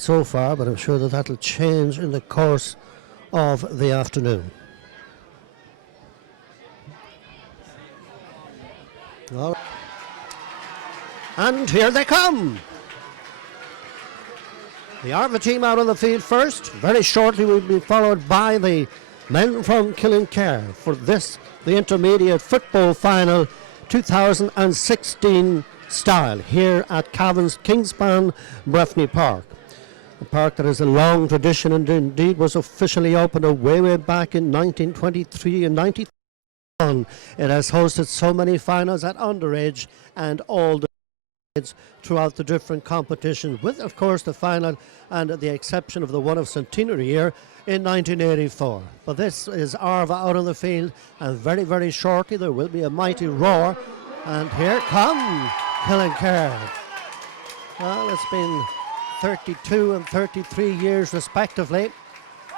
so far, but I'm sure that that'll change in the course of the afternoon. All right. And here they come. The Arva team out on the field first. Very shortly will be followed by the men from Killinkere for this, the intermediate football final 2016 style here at Cavan's Kingspan Breffni Park. A park that has a long tradition and indeed was officially opened way back in 1923 and 1991. It has hosted so many finals at underage and all the throughout the different competitions, with of course the final and the exception of the one of centenary year in 1984. But this is Arva out on the field, and very shortly there will be a mighty roar, and here come Killinkere. Well, it's been 32 and 33 years respectively,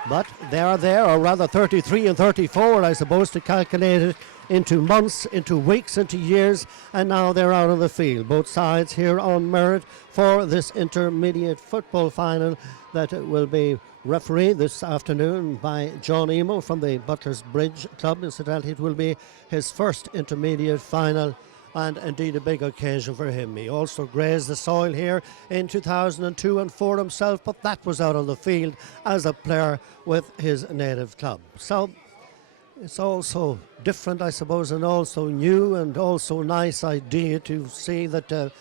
but they are there, or rather 33 and 34 I suppose, to calculate it into months, into weeks, into years, and now they're out on the field. Both sides here on merit for this intermediate football final that will be refereed this afternoon by John Emo from the Butler's Bridge Club. Incidentally, it will be his first intermediate final and indeed a big occasion for him. He also grazed the soil here in 2002 and for himself, but that was out on the field as a player with his native club. So it's also different, I suppose, and also new and also nice idea to see that the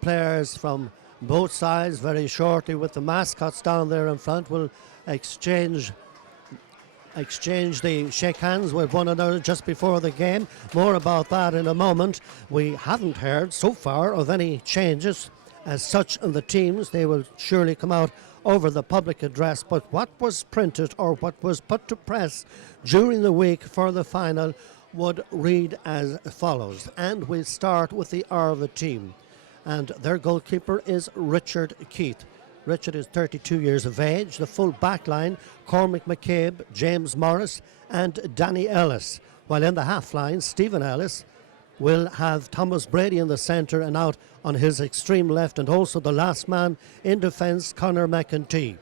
players from both sides very shortly with the mascots down there in front will exchange the shake hands with one another just before the game. More about that in a moment. We haven't heard so far of any changes as such in the teams. They will surely come out over the public address, but what was printed or what was put to press during the week for the final would read as follows. And we'll start with the Arva team, and their goalkeeper is Richard Keith. Richard is 32 years of age. The full back line, Cormac McCabe, James Morris and Danny Ellis, while in the half line Stephen Ellis will have Thomas Brady in the centre, and out on his extreme left and also the last man in defence, Conor McEntee.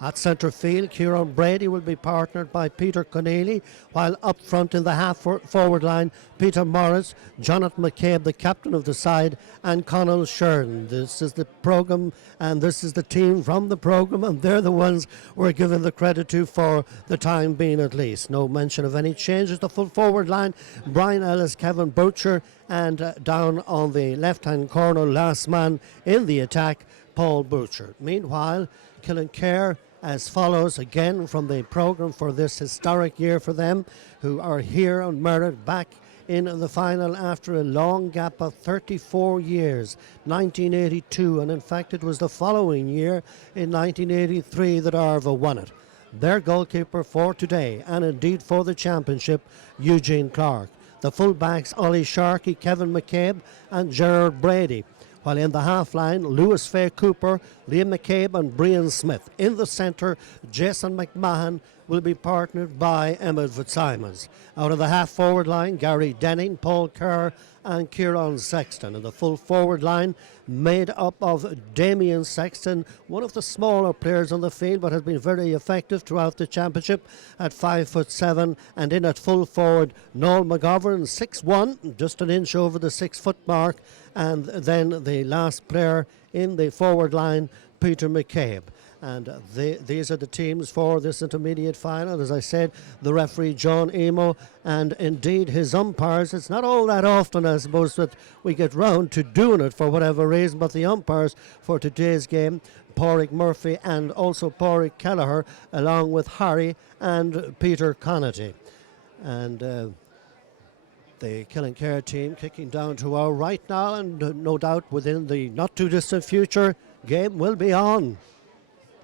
At centre field, Kieran Brady will be partnered by Peter Connelly, while up front in the half-forward line, Peter Morris, Jonathan McCabe, the captain of the side, and Connell Shern. This is the programme, and this is the team from the programme, and they're the ones we're giving the credit to for the time being at least. No mention of any changes. The full forward line, Brian Ellis, Kevin Butcher, and down on the left-hand corner, last man in the attack, Paul Butcher. Meanwhile, Killinkere as follows again from the programme for this historic year for them, who are here on merit back in the final after a long gap of 34 years, 1982, and in fact it was the following year in 1983 that Arva won it. Their goalkeeper for today and indeed for the championship, Eugene Clark. The full-backs, Ollie Sharkey, Kevin McCabe and Gerard Brady. While in the half line, Lewis Fay Cooper, Liam McCabe and Brian Smith. In the centre, Jason McMahon will be partnered by Emmett Fitzsimons. Out of the half forward line, Gary Denning, Paul Kerr and Kieran Sexton. And the full forward line made up of Damien Sexton, one of the smaller players on the field, but has been very effective throughout the championship at 5'7", and in at full forward, Noel McGovern, 6'1", just an inch over the 6 foot mark, and then the last player in the forward line, Peter McCabe. And these are the teams for this intermediate final. As I said, the referee John Emo, and indeed his umpires. It's not all that often, I suppose, that we get round to doing it for whatever reason, but the umpires for today's game, Pádraig Murphy and also Pádraig Kelleher, along with Harry and Peter Connaughty. And the Killinkere team kicking down to our right now, and no doubt within the not too distant future, game will be on.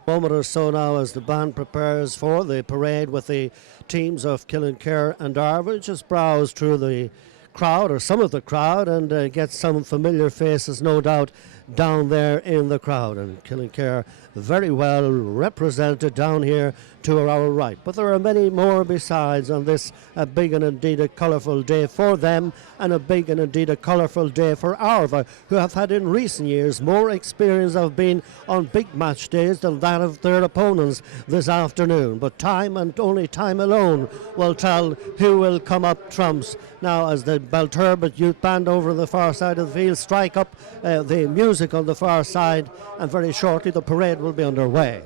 Moment or so now as the band prepares for the parade with the teams of Killinkere and Arva. Just browse through the crowd, or some of the crowd, and get some familiar faces no doubt down there in the crowd. And Killinkere very well represented down here to our right. But there are many more besides on this big and indeed a colourful day for them, and a big and indeed a colourful day for Arva, who have had in recent years more experience of being on big match days than that of their opponents this afternoon. But time and only time alone will tell who will come up trumps. Now, as the Belturbet Youth Band over the far side of the field strike up the music on the far side, and very shortly the parade will be underway.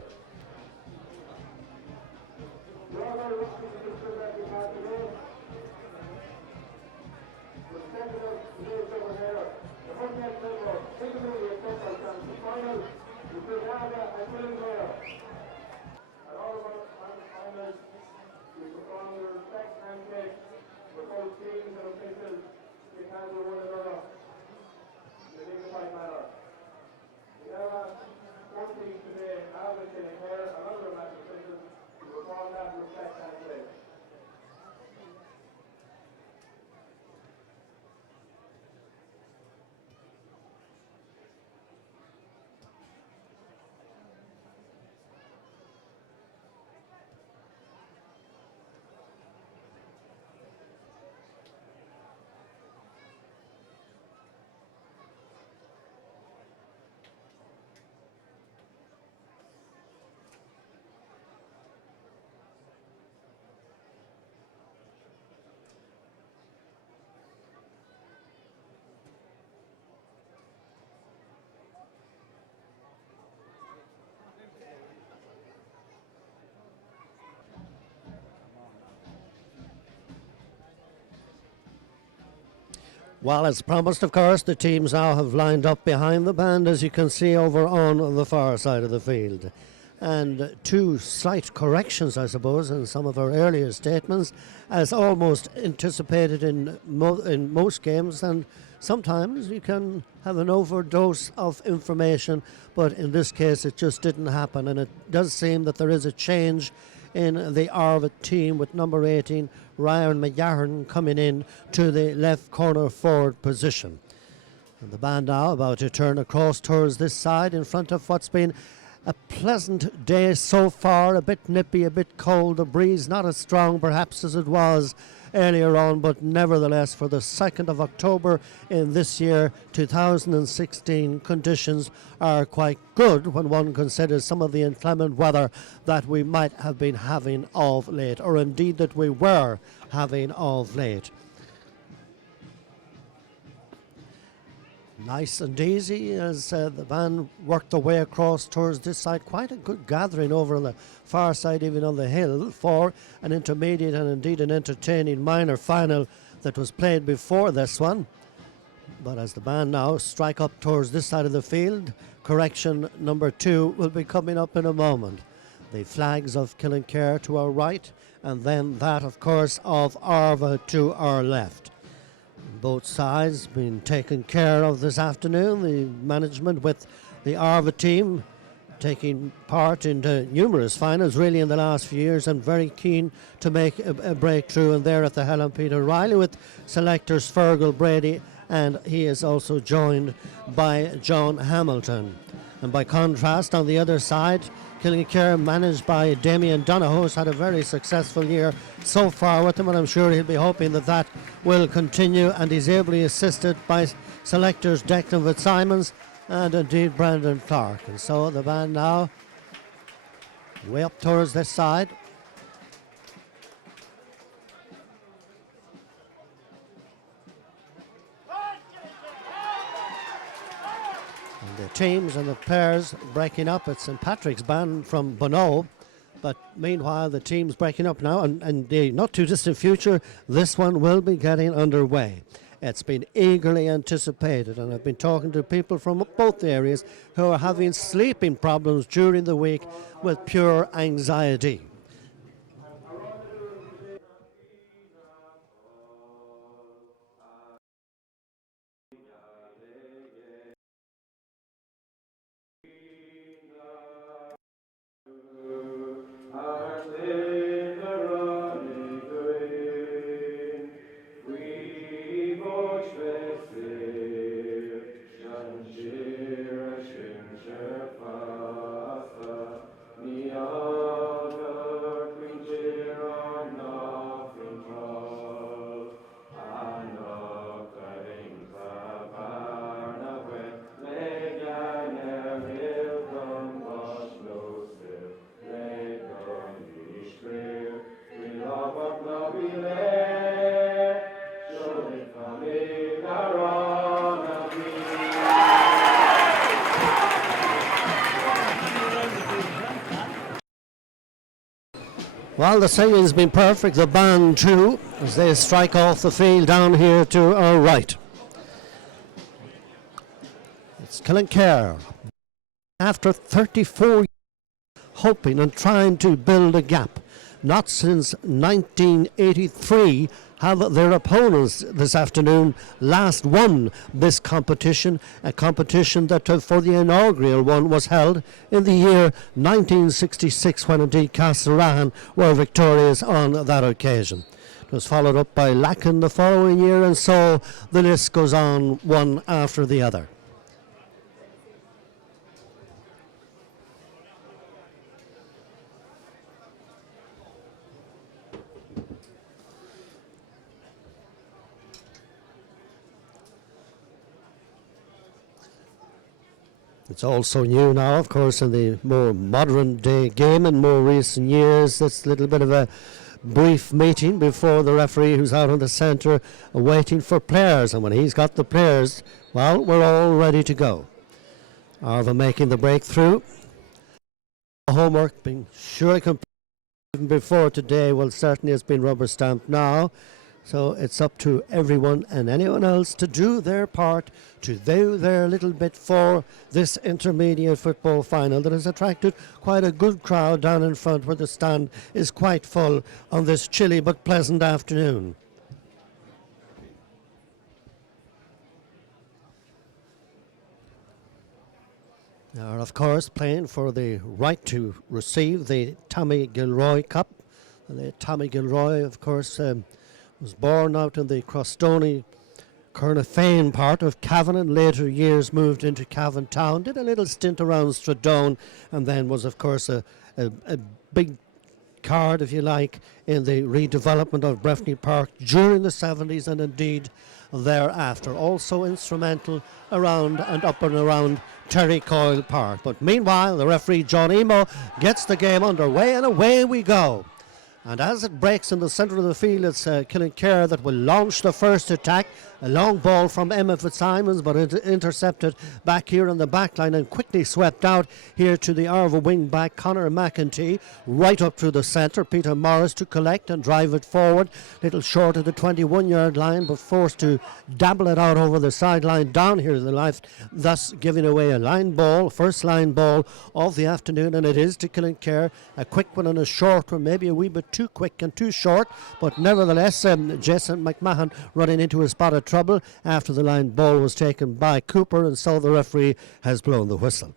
Well, as promised, of course, the teams now have lined up behind the band, as you can see over on the far side of the field. And two slight corrections, I suppose, in some of our earlier statements, as almost anticipated in most games. And sometimes you can have an overdose of information, but in this case it just didn't happen. And it does seem that there is a change in the Arva team, with number 18 Ryan McGahern coming in to the left corner forward position. And the band now about to turn across towards this side in front of what's been a pleasant day so far, a bit nippy, a bit cold, the breeze not as strong perhaps as it was earlier on, but nevertheless for the 2nd of October in this year 2016, conditions are quite good when one considers some of the inclement weather that we might have been having of late, or indeed that we were having of late. Nice and easy as the band worked their way across towards this side. Quite a good gathering over on the far side, even on the hill, for an intermediate and indeed an entertaining minor final that was played before this one. But as the band now strike up towards this side of the field, correction number 2 will be coming up in a moment. The flags of Killinkere to our right, and then that, of course, of Arva to our left. Both sides being taken care of this afternoon. The management with the Arva team taking part in numerous finals really in the last few years, and very keen to make a breakthrough. And there at the Helen Peter Riley with selectors Fergal Brady, and he is also joined by John Hamilton. And by contrast, on the other side, Killinkere, managed by Damien Donohoe, has had a very successful year so far with them, and I'm sure he'll be hoping that that will continue, and he's ably assisted by selectors Declan Fitzsimons and indeed Brandon Clark. And so the band now way up towards this side. The teams and the pairs breaking up. It's St Patrick's band from Bono, but meanwhile the team's breaking up now, and the not too distant future this one will be getting underway. It's been eagerly anticipated, and I've been talking to people from both areas who are having sleeping problems during the week with pure anxiety. Well, the singing's been perfect, the band too, as they strike off the field down here to our right. It's Killinkere. After 34 years, hoping and trying to build a gap. Not since 1983 have their opponents this afternoon last won this competition, a competition that for the inaugural one was held in the year 1966 when indeed Castlerahan were victorious on that occasion. It was followed up by Lacken the following year, and so the list goes on one after the other. It's also new now, of course, in the more modern day game in more recent years. It's a little bit of a brief meeting before the referee, who's out on the centre waiting for players. And when he's got the players, well, we're all ready to go. Arva making the breakthrough. Homework being surely completed even before today, well, certainly has been rubber stamped now. So it's up to everyone and anyone else to do their part, to do their little bit for this intermediate football final that has attracted quite a good crowd down in front, where the stand is quite full on this chilly but pleasant afternoon. They are, of course, playing for the right to receive the Tommy Gilroy Cup. And the Tommy Gilroy, of course, was born out in the Crostoni, Kernafane part of Cavan, in later years moved into Cavan Town, did a little stint around Stradone, and then was, of course, a big card, if you like, in the redevelopment of Breffni Park during the 70s and indeed thereafter. Also instrumental around and up and around Terry Coyle Park. But meanwhile, the referee, John Emo, gets the game underway, and away we go. And as it breaks in the centre of the field, it's Killinkere that will launch the first attack. A long ball from Emma Fitzsimons, but intercepted back here on the back line and quickly swept out here to the Arva wing back, Conor McEntee, right up through the centre. Peter Morris to collect and drive it forward. Little short of the 21-yard line, but forced to dabble it out over the sideline down here to the left, thus giving away a line ball, first line ball of the afternoon, and it is to Killinkere. A quick one and a short one, maybe a wee bit too quick and too short, but nevertheless, Jason McMahon running into a spot of trouble after the line ball was taken by Cooper, and so the referee has blown the whistle.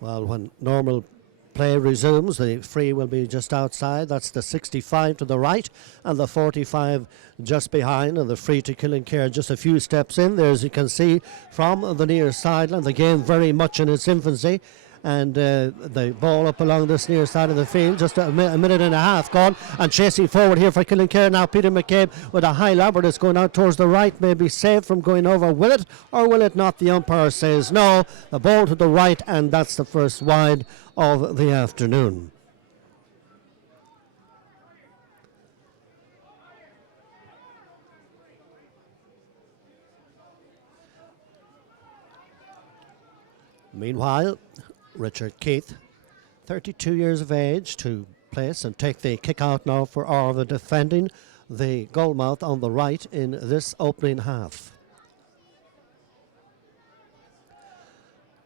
Well, when normal play resumes, the free will be just outside. That's the 65 to the right and the 45 just behind, and the free to Killinkere just a few steps in there, as you can see from the near sideline. The game very much in its infancy, and the ball up along this near side of the field, just a minute and a half gone, and chasing forward here for Killinkere now, Peter McCabe with a high lob that's going out towards the right, maybe saved from going over. Will it or will it not? The umpire says no. The ball to the right, and that's the first wide of the afternoon. Meanwhile, Richard Keith, 32 years of age, to place and take the kick out now for Arva, defending the goalmouth on the right in this opening half.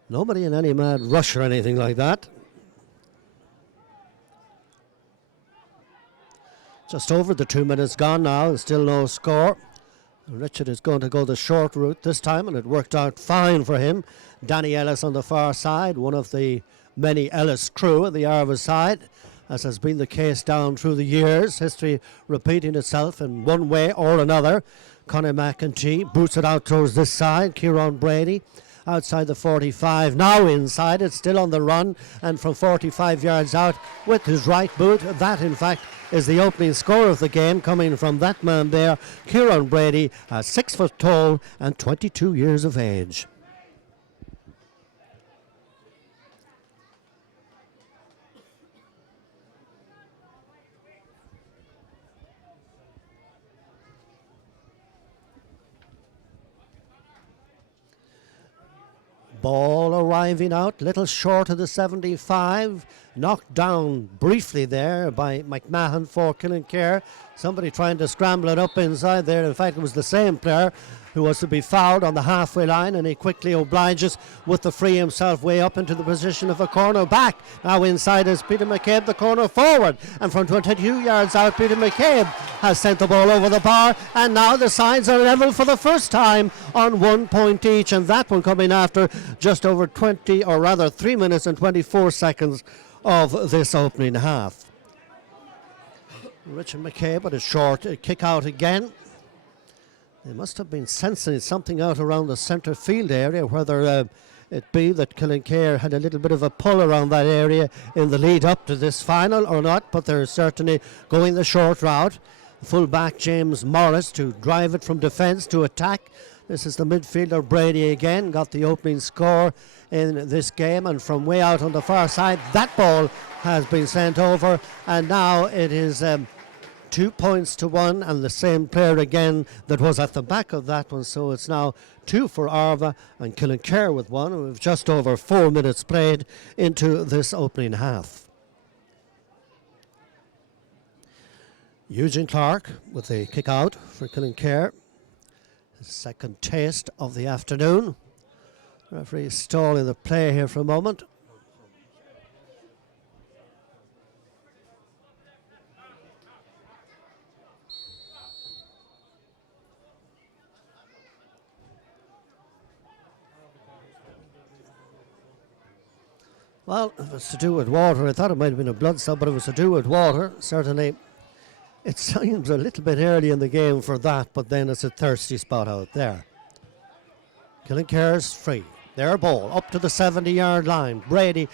Nobody in any mad rush or anything like that. Just over the 2 minutes gone now, and still no score. Richard is going to go the short route this time, and it worked out fine for him. Danny Ellis on the far side, one of the many Ellis crew at the Arva side, as has been the case down through the years. History repeating itself in one way or another. Conor McEntee boots it out towards this side. Kieran Brady outside the 45, now inside. It's still on the run, and from 45 yards out with his right boot. That, in fact, is the opening score of the game, coming from that man there, Kieran Brady, 6 foot tall and 22 years of age. Ball arriving out, little short of the 75. Knocked down briefly there by McMahon for Killinkere. Somebody trying to scramble it up inside there. In fact, it was the same player who was to be fouled on the halfway line, and he quickly obliges with the free himself way up into the position of a corner back. Now inside is Peter McCabe, the corner forward, and from 22 yards out, Peter McCabe has sent the ball over the bar, and now the sides are level for the first time on 1 point each, and that one coming after just over 3 minutes and 24 seconds of this opening half. Richard McCabe with a short kick out again. They must have been sensing something out around the centre field area, whether it be that Killinkere had a little bit of a pull around that area in the lead up to this final or not, but they're certainly going the short route. Full-back James Morris to drive it from defence to attack. This is the midfielder Brady again, got the opening score in this game, and from way out on the far side, that ball has been sent over, and now it is 2 points to 1, and the same player again that was at the back of that one, so it's now 2 for Arva and Killinkere with 1, and we've just over 4 minutes played into this opening half. Eugene Clark with the kick out for Killinkere. His second taste of the afternoon. Referee stalling the play here for a moment. Well, if it's to do with water, I thought it might have been a blood sub, but if it's to do with water, certainly it seems a little bit early in the game for that, but then it's a thirsty spot out there. Killinkere's free. Their ball up to the 70-yard line. Brady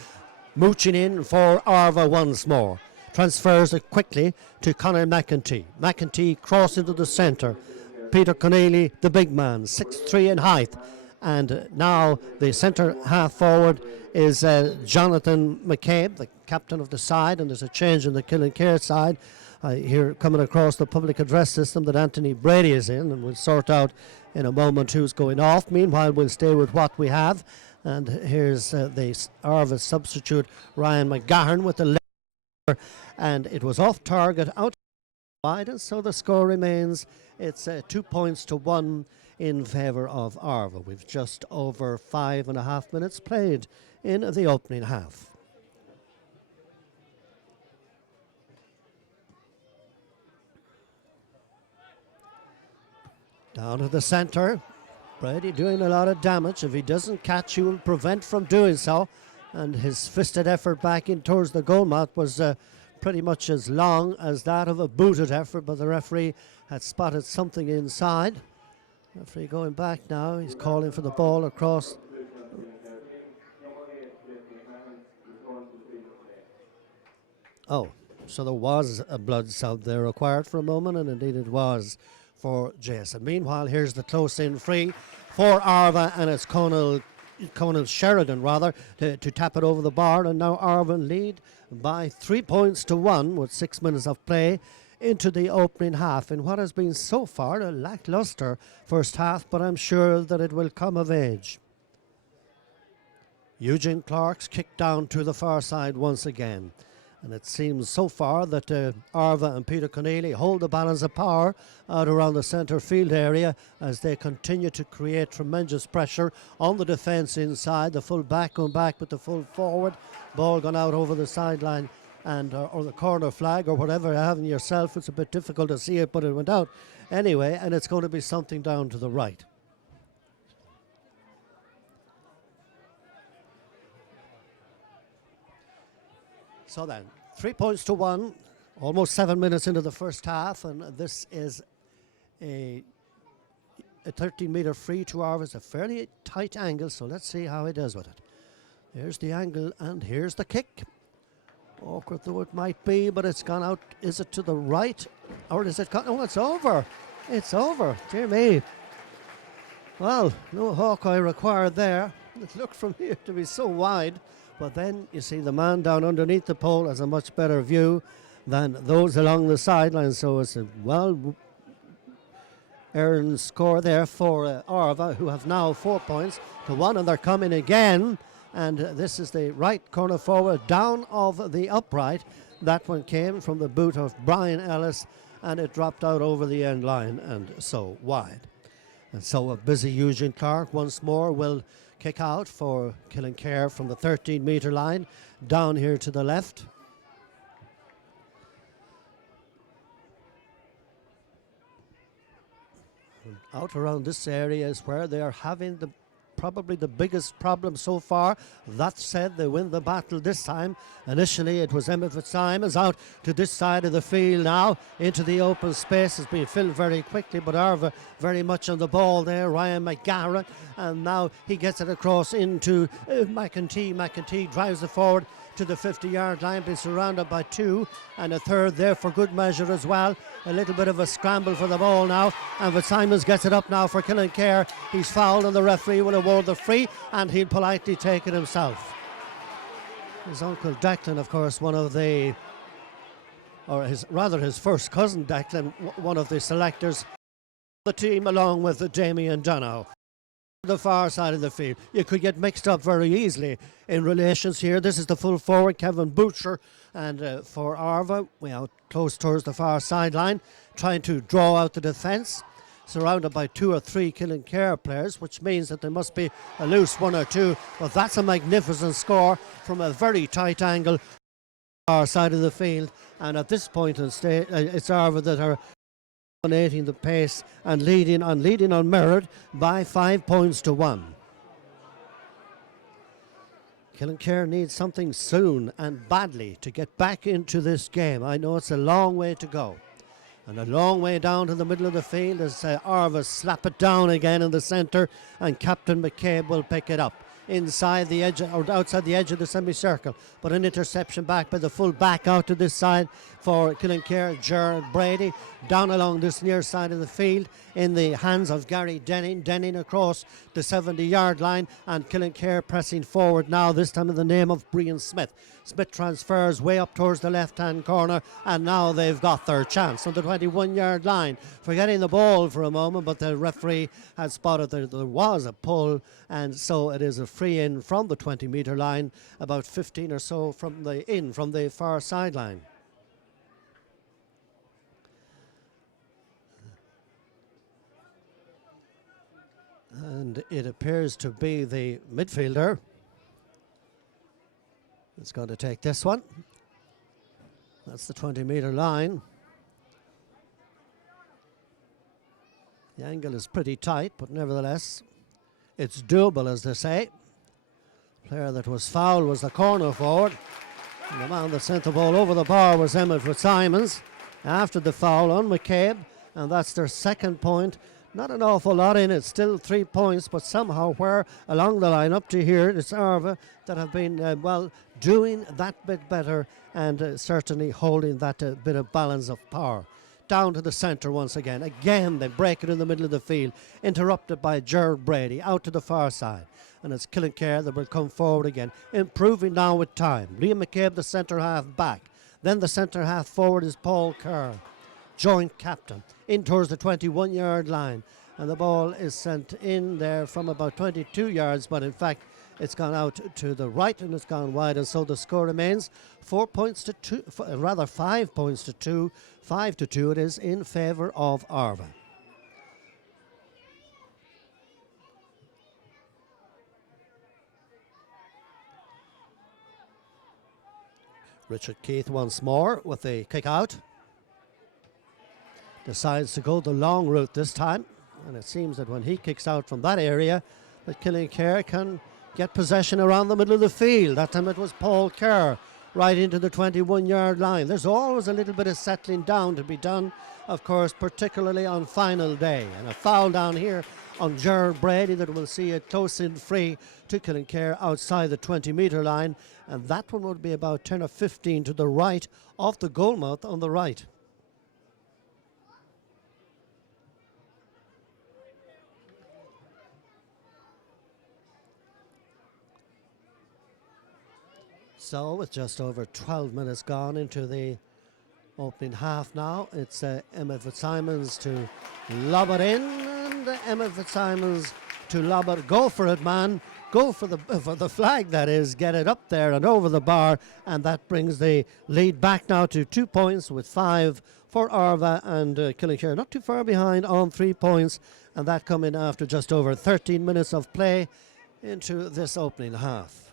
mooching in for Arva once more. Transfers it quickly to Conor McEntee. McEntee cross into the centre. Peter Connelly, the big man, 6'3" in height. And now the centre half forward is Jonathan McCabe, the captain of the side, and there's a change in the Killinkere side. I hear coming across the public address system that Anthony Brady is in, and we'll sort out in a moment who's going off. Meanwhile, we'll stay with what we have. And here's the Arva substitute, Ryan McGahern, with the left, and it was off target, out wide, and so the score remains. It's 2 points to 1 in favour of Arva. We've just over 5.5 minutes played in the opening half. Down to the centre. Brady doing a lot of damage. If he doesn't catch, he will prevent from doing so. And his fisted effort back in towards the goal mouth was pretty much as long as that of a booted effort, but the referee had spotted something inside. Referee going back now. He's calling for the ball across. Oh, so there was a blood sub there required for a moment, and indeed it was for Jason. Meanwhile, here's the close-in free for Arva, and it's Conal Sheridan rather to tap it over the bar, and now Arva lead by 3 points to 1 with 6 minutes of play into the opening half in what has been so far a lacklustre first half, but I'm sure that it will come of age. Eugene Clark's kicked down to the far side once again, and it seems so far that Arva and Peter Connelly hold the balance of power out around the centre field area as they continue to create tremendous pressure on the defence inside. The full back going back with the full forward, ball gone out over the sideline, and or the corner flag or whatever you have in yourself. It's a bit difficult to see it, but it went out anyway, and it's going to be something down to the right. So then, 3 points to 1, almost 7 minutes into the first half, and this is a 13-metre free to Arva. It's a fairly tight angle, so let's see how he does with it. Here's the angle, and here's the kick. Awkward though it might be, but it's gone out. Is it to the right, or is it gone? Oh, it's over. It's over. Dear me. Well, no Hawkeye required there. It looked from here to be so wide, but then you see the man down underneath the pole has a much better view than those along the sideline, so it's a well Aaron's score there for Arva, who have now 4 points to 1, and they're coming again. And this is the right corner forward, down of the upright. That one came from the boot of Brian Ellis, and it dropped out over the end line and so wide. And so a busy Eugene Clark once more will kick out for Killinkere from the 13-metre line down here to the left. And out around this area is where they are having probably the biggest problem so far. That said, they win the battle this time. Initially it was Emmett Fitzsimons out to this side of the field now into the open space. It's been filled very quickly, but Arva very much on the ball there. Ryan McGarrett, and now he gets it across into McEntee. McEntee drives it forward to the 50-yard line, been surrounded by two, and a third there for good measure as well. A little bit of a scramble for the ball now, and Fitzsimons gets it up now for Killinkere. He's fouled, and the referee will award the free, and he'll politely take it himself. His uncle Declan, of course, one of the, or his first cousin Declan, one of the selectors, the team along with Damien Donoghue. The far side of the field, you could get mixed up very easily in relations here. This is the full forward, Kevin Butcher, and for Arva, we are close towards the far sideline, trying to draw out the defence, surrounded by 2 or 3 Killinkere players, which means that there must be a loose 1 or 2. But that's a magnificent score from a very tight angle, far side of the field. And at this point in state, it's Arva that are dominating the pace and leading on merit by 5 points to 1. Killinkere needs something soon and badly to get back into this game. I know it's a long way to go, and a long way down to the middle of the field as Arva slap it down again in the centre, and Captain McCabe will pick it up inside the edge or outside the edge of the semicircle, but an interception back by the full back out to this side for Killinkere. Gerard Brady down along this near side of the field in the hands of Gary Denning across the 70-yard line, and Killinkere pressing forward now, this time in the name of Brian Smith. Smith transfers way up towards the left-hand corner, and now they've got their chance on the 21-yard line, forgetting the ball for a moment, but the referee had spotted that there was a pull, and so it is a free in from the 20-metre line, about 15 or so from the far sideline. And it appears to be the midfielder that's going to take this one. That's the 20-metre line. The angle is pretty tight, but nevertheless, it's doable, as they say. The player that was fouled was the corner forward, and the man that sent the ball over the bar was Emmett Fitzsimons after the foul on McCabe, and that's their second point. Not an awful lot in it, still 3 points, but somehow where along the line up to here, it's Arva that have been, doing that bit better, and certainly holding that bit of balance of power. Down to the centre once again. Again, they break it in the middle of the field, interrupted by Gerard Brady, out to the far side. And it's Killinkere that will come forward again, improving now with time. Liam McCabe, the centre half back. Then the centre half forward is Paul Kerr, joint captain, in towards the 21-yard line, and the ball is sent in there from about 22 yards, but in fact it's gone out to the right and it's gone wide, and so the score remains 4 points to 2, rather 5 points to 2, 5 to 2 it is in favour of Arva. Richard Keith once more with the kick out. Decides to go the long route this time, and it seems that when he kicks out from that area, that Killinkere can get possession around the middle of the field. That time it was Paul Kerr right into the 21-yard line. There's always a little bit of settling down to be done, of course, particularly on final day. And a foul down here on Gerard Brady that will see a close-in free to Killinkere outside the 20-metre line, and that one would be about 10 or 15 to the right of the goalmouth on the right. So with just over 12 minutes gone into the Opening half now. It's Emma Fitzsimons to lob it in, and Emma Fitzsimons to lob it. Go for it, man. Go for the flag, that is. Get it up there and over the bar, and that brings the lead back now to 2 points, with 5 for Arva, and Killinkere not too far behind on 3 points, and that coming after just over 13 minutes of play into this opening half.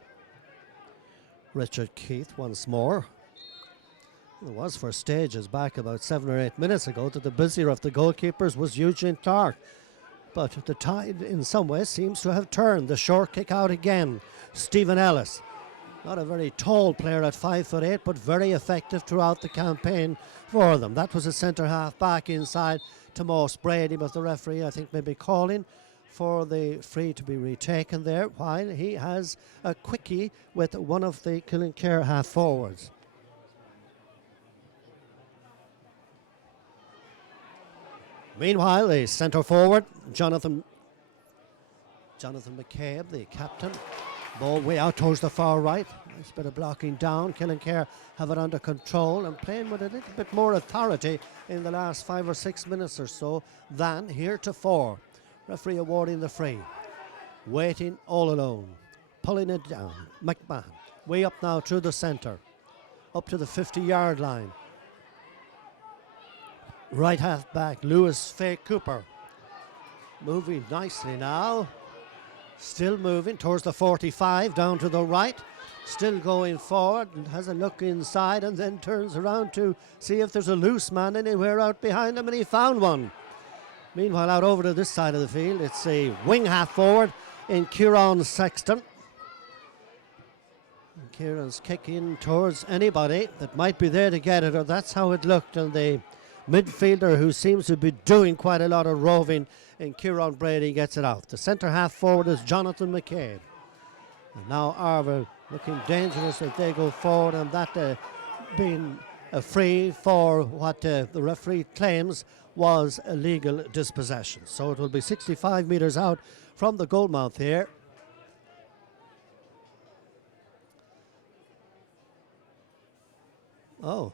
Richard Keith once more. It was for stages back about 7 or 8 minutes ago that the busier of the goalkeepers was Eugene Clark. But the tide in some ways seems to have turned. The short kick out again. Stephen Ellis. Not a very tall player at 5'8", but very effective throughout the campaign for them. That was a centre half back inside to Moss Brady, but the referee I think maybe calling for the free to be retaken there, while he has a quickie with one of the Killinkere half forwards. Meanwhile, the centre forward, Jonathan McCabe, the captain. Ball way out towards the far right. Nice bit of blocking down. Killinkere have it under control and playing with a little bit more authority in the last 5 or 6 minutes or so than heretofore. Referee awarding the free. Waiting all alone. Pulling it down. McMahon. Way up now through the centre. Up to the 50-yard line. Right half back, Lewis Fay Cooper. Moving nicely now. Still moving towards the 45, down to the right. Still going forward and has a look inside and then turns around to see if there's a loose man anywhere out behind him, and he found one. Meanwhile, out over to this side of the field, it's a wing half forward in Kieran Sexton. And Kieran's kicking towards anybody that might be there to get it, or that's how it looked, and the midfielder, who seems to be doing quite a lot of roving, and Kieran Brady gets it out. The centre half forward is Jonathan McCabe. And now Arva looking dangerous as they go forward, and that being a free for what the referee claims was illegal dispossession. So it will be 65 metres out from the goal mouth here. Oh.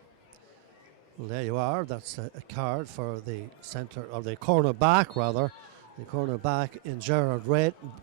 Well, there you are. That's a card for the centre, or the corner back rather. The corner back in Gerard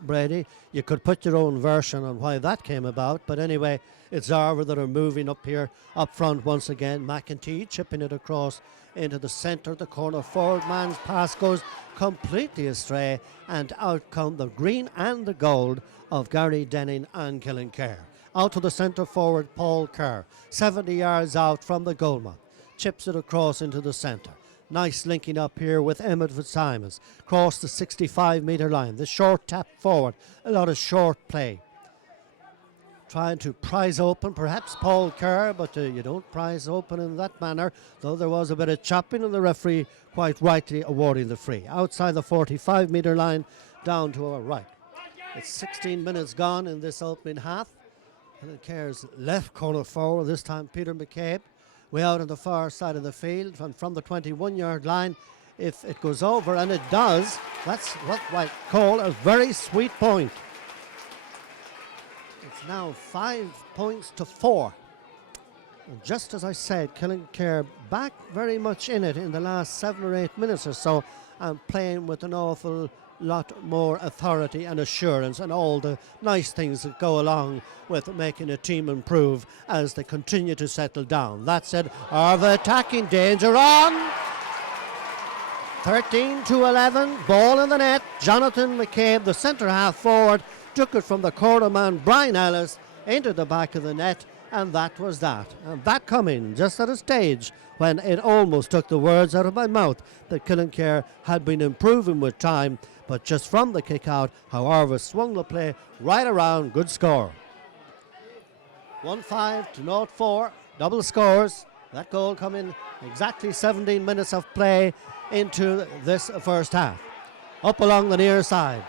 Brady. You could put your own version on why that came about, but anyway, it's Arva that are moving up here, up front once again. McEntee chipping it across into the centre. The corner forward man's pass goes completely astray, and out come the green and the gold of Gary Denning and Killinkere. Out to the centre forward, Paul Kerr, 70 yards out from the goal mouth. Chips it across into the centre. Nice linking up here with Emmett Fitzsimons. Cross the 65-metre line. The short tap forward. A lot of short play. Trying to prize open perhaps Paul Kerr, but you don't prize open in that manner, though there was a bit of chopping and the referee quite rightly awarding the free. Outside the 45-metre line, down to our right. It's 16 minutes gone in this opening half. Killinkere's left corner forward, this time Peter McCabe. Way out on the far side of the field from the 21-yard line. If it goes over, and it does, that's what I call a very sweet point. It's now 5 points to 4. And just as I said, Killinkere back very much in it in the last 7 or 8 minutes or so, and playing with an awful lot more authority and assurance and all the nice things that go along with making a team improve as they continue to settle down. That said, Arva attacking, danger on. 13-11, ball in the net. Jonathan McCabe, the centre half forward, took it from the corner man Brian Ellis into the back of the net, and that was that. And that coming just at a stage when it almost took the words out of my mouth that Killinkere had been improving with time, but just from the kick out, how Arva swung the play right around. Good score. 1-5 to 0-4, double scores. That goal coming exactly 17 minutes of play into this first half. Up along the near side.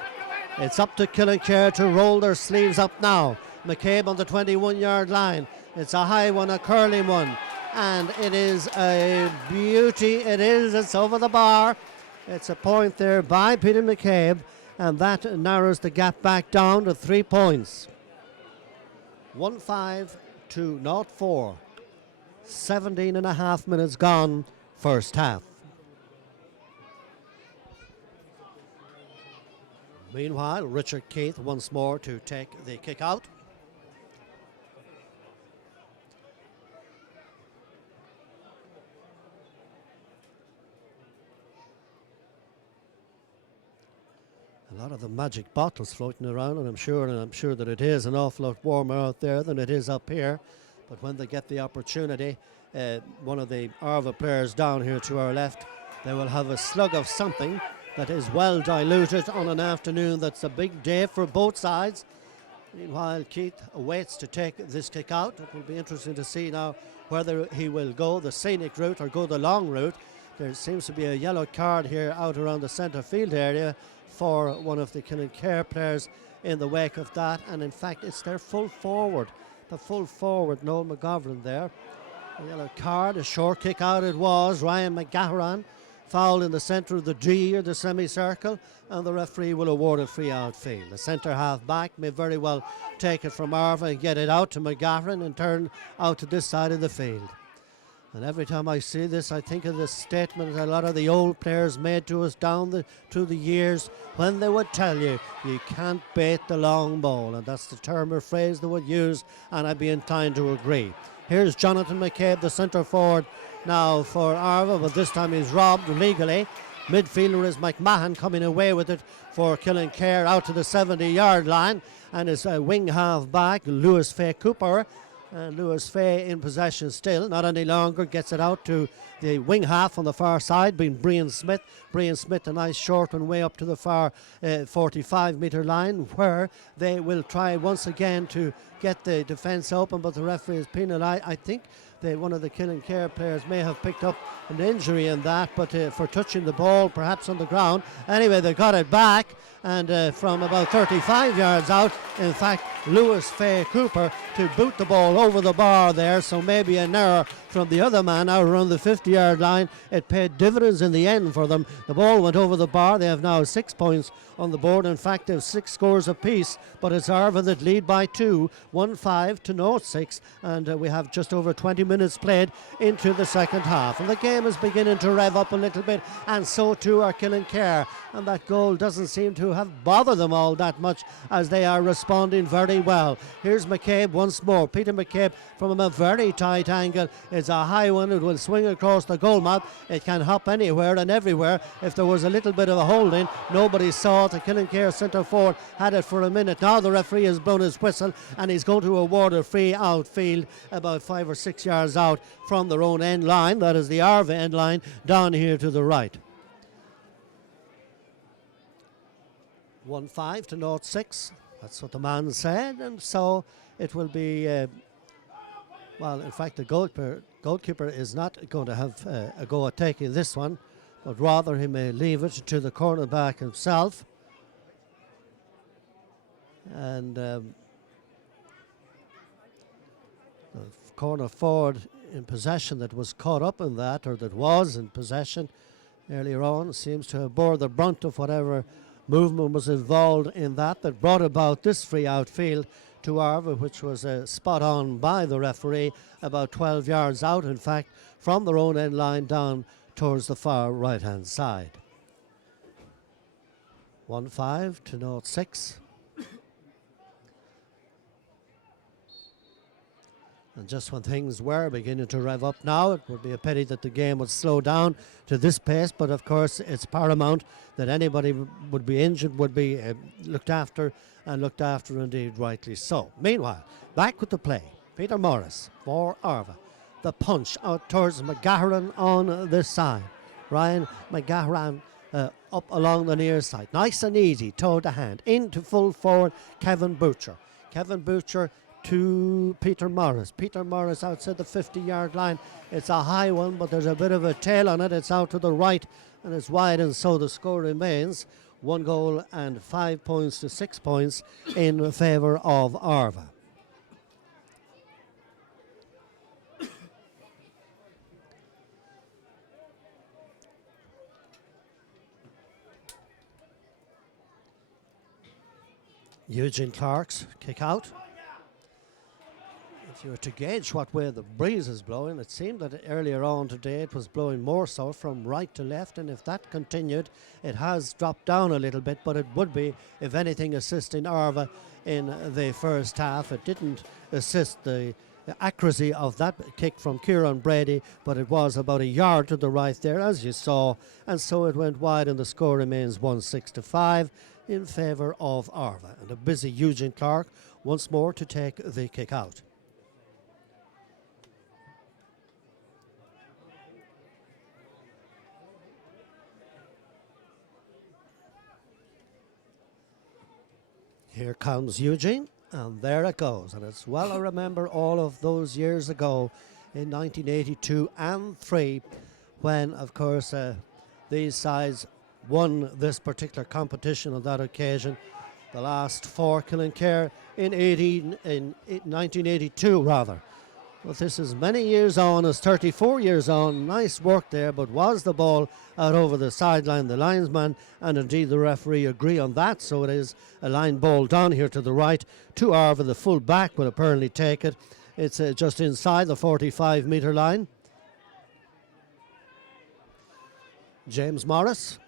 It's up to Killinkere to roll their sleeves up now. McCabe on the 21-yard line. It's a high one, a curling one, and it is a beauty. It is. It's over the bar. It's a point there by Peter McCabe, and that narrows the gap back down to 3 points. 1-5 to 0-4. 17 and a half minutes gone, first half. Meanwhile, Richard Keith once more to take the kick out. A lot of the magic bottles floating around, and I'm sure that it is an awful lot warmer out there than it is up here. But when they get the opportunity, one of the Arva players down here to our left, they will have a slug of something that is well diluted on an afternoon that's a big day for both sides. Meanwhile, Keith awaits to take this kick out. It will be interesting to see now whether he will go the scenic route or go the long route. There seems to be a yellow card here out around the centre field area for one of the Killinkere players in the wake of that, and in fact it's their full forward, Noel McGovern there. A yellow card, a short kick out it was. Ryan McGahran fouled in the centre of the D or the semicircle, and the referee will award a free outfield. The centre half back may very well take it from Arva and get it out to McGahran and turn out to this side of the field. And every time I see this, I think of the statement a lot of the old players made to us down through the years when they would tell you, you can't bait the long ball. And that's the term or phrase they would use, and I'd be inclined to agree. Here's Jonathan McCabe, the centre forward now for Arva, but this time he's robbed legally. Midfielder is McMahon coming away with it for Killinkere out to the 70-yard line, and his wing half back, Lewis Fay Cooper. Lewis Fay in possession still, not any longer, gets it out to the wing half on the far side, being Brian Smith. Brian Smith, a nice short one way up to the far 45-metre line, where they will try once again to get the defence open, but the referee is penalised. I think one of the Killinkere players may have picked up an injury in that, but for touching the ball perhaps on the ground. Anyway, they got it back, and from about 35 yards out, in fact, Lewis Fay Cooper to boot the ball over the bar there, so maybe an error from the other man out around the 50-yard line. It paid dividends in the end for them. The ball went over the bar. They have now 6 points on the board. In fact, they have 6 scores apiece, but it's Arva that lead by 2, 1-5 to 0-6, and we have just over 20 minutes played into the second half. And the game is beginning to rev up a little bit, and so too are Killinkere. And that goal doesn't seem to have bothered them all that much, as they are responding very well. Here's McCabe once more. Peter McCabe from a very tight angle. It's a high one. It will swing across the goal mouth. It can hop anywhere and everywhere. If there was a little bit of a holding, nobody saw it. The Killinkere centre forward had it for a minute. Now the referee has blown his whistle, and he's going to award a free outfield about 5 or 6 yards out from their own end line. That is the Arva end line down here to the right. 1-5 to 0-6. That's what the man said, and so it will be. Well, in fact, the goalkeeper is not going to have a go at taking this one, but rather he may leave it to the cornerback himself. And the corner forward in possession that was caught up in that, or that was in possession earlier on, seems to have bore the brunt of whatever movement was involved in that brought about this free outfield to Arva, which was spot on by the referee, about 12 yards out, in fact, from their own end line down towards the far right hand side. 1-5 to 0-6. And just when things were beginning to rev up now, it would be a pity that the game would slow down to this pace, but of course it's paramount that anybody would be injured would be looked after, and looked after indeed rightly so. Meanwhile, back with the play. Peter Morris for Arva. The punch out towards McGahran on this side. Ryan McGahran up along the near side. Nice and easy, toe to hand. Into full forward, Kevin Butcher. Kevin Butcher to Peter Morris. Peter Morris outside the 50-yard line. It's a high one, but there's a bit of a tail on it. It's out to the right, and it's wide, and so the score remains 1 goal and 5 points to 6 points in favour of Arva. Eugene Clark's kick out. If you were to gauge what way the breeze is blowing, it seemed that earlier on today it was blowing more so from right to left, and if that continued, it has dropped down a little bit, but it would be, if anything, assisting Arva in the first half. It didn't assist the accuracy of that kick from Kieran Brady, but it was about a yard to the right there, as you saw, and so it went wide, and the score remains 1-6-5 in favour of Arva. And a busy Eugene Clark once more to take the kick out. Here comes Eugene, and there it goes. And it's well I remember all of those years ago in 1982 and 3 when, of course, these sides won this particular competition on that occasion. The last four, Killinkere in 1982 rather. But this is many years on, as 34 years on. Nice work there, but was the ball out over the sideline? The linesman and indeed the referee agree on that, so it is a line ball down here to the right to Arva. The full back will apparently take it. It's just inside the 45-metre line. James Morris.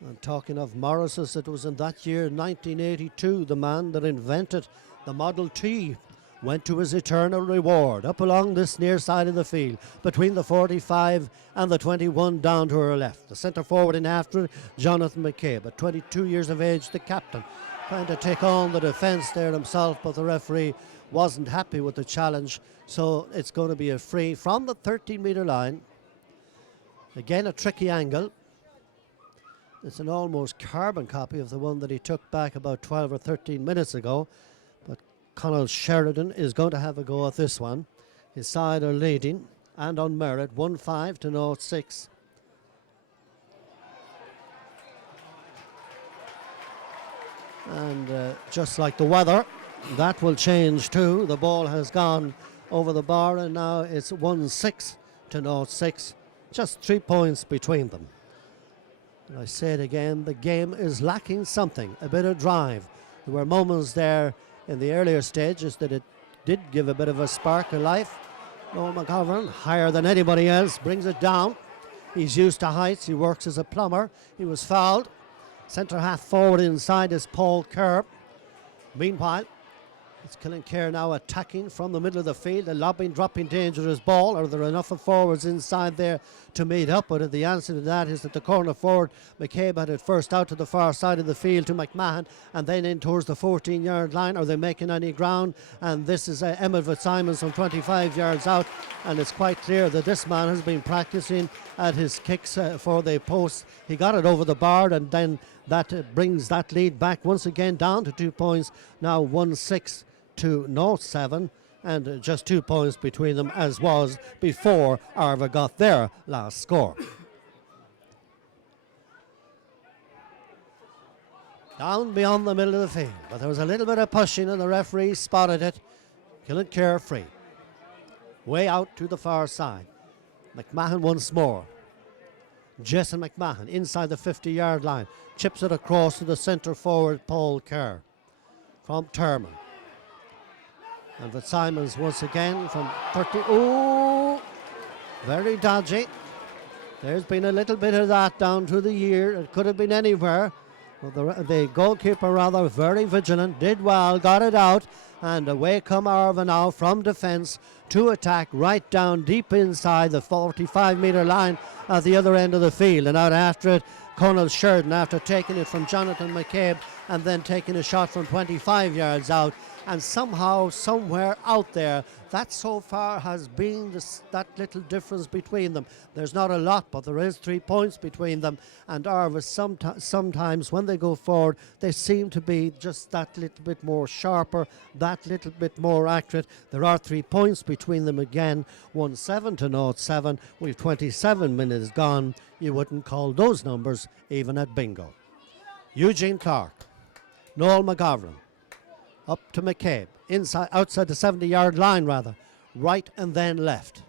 And talking of Morris's, it was in that year, 1982, the man that invented the Model T went to his eternal reward up along this near side of the field between the 45 and the 21 down to her left. The centre forward in after it, Jonathan McCabe, at 22 years of age, the captain, trying to take on the defence there himself, but the referee wasn't happy with the challenge, so it's going to be a free from the 13-metre line. Again, a tricky angle. It's an almost carbon copy of the one that he took back about 12 or 13 minutes ago, but Conall Sheridan is going to have a go at this one. His side are leading and on merit 1-5 to 0-6. And just like the weather, that will change too. The ball has gone over the bar and now it's 1-6 to 0-6. Just 3 points between them. And I say it again, the game is lacking something, a bit of drive. There were moments there in the earlier stages that it did give a bit of a spark of life. Noel McGovern, higher than anybody else, brings it down. He's used to heights, he works as a plumber. He was fouled. Centre half forward inside is Paul Kerr. Meanwhile, it's Killinkere now attacking from the middle of the field. A lobbing, dropping, dangerous ball. Are there enough of forwards inside there to meet up? But the answer to that is that the corner forward, McCabe, had it first out to the far side of the field to McMahon and then in towards the 14-yard line. Are they making any ground? And this is Emmett Fitzsimons from 25 yards out. And it's quite clear that this man has been practicing at his kicks for the post. He got it over the bar, and then that brings that lead back once again down to 2 points. Now 1-6 to 0-7, and just 2 points between them, as was before Arva got their last score. Down beyond the middle of the field, but there was a little bit of pushing and the referee spotted it. Killinkere free. Way out to the far side. McMahon once more. Jason McMahon inside the 50-yard line. Chips it across to the centre forward, Paul Kerr. From Terman. And Fitzsimons once again from 30. Oh, very dodgy. There's been a little bit of that down through the year. It could have been anywhere. But the goalkeeper, rather very vigilant, did well, got it out. And away come Arva now from defence to attack right down deep inside the 45-metre line at the other end of the field. And out after it, Conall Sheridan, after taking it from Jonathan McCabe and then taking a shot from 25 yards out. And somehow, somewhere out there, that so far has been that little difference between them. There's not a lot, but there is 3 points between them. And Arva, sometimes when they go forward, they seem to be just that little bit more sharper, that little bit more accurate. There are 3 points between them again, 1-7 to 0-7. We've 27 minutes gone. You wouldn't call those numbers even at bingo. Eugene Clark, Noel McGovern. Up to McCabe, outside the 70-yard line rather, right and then left.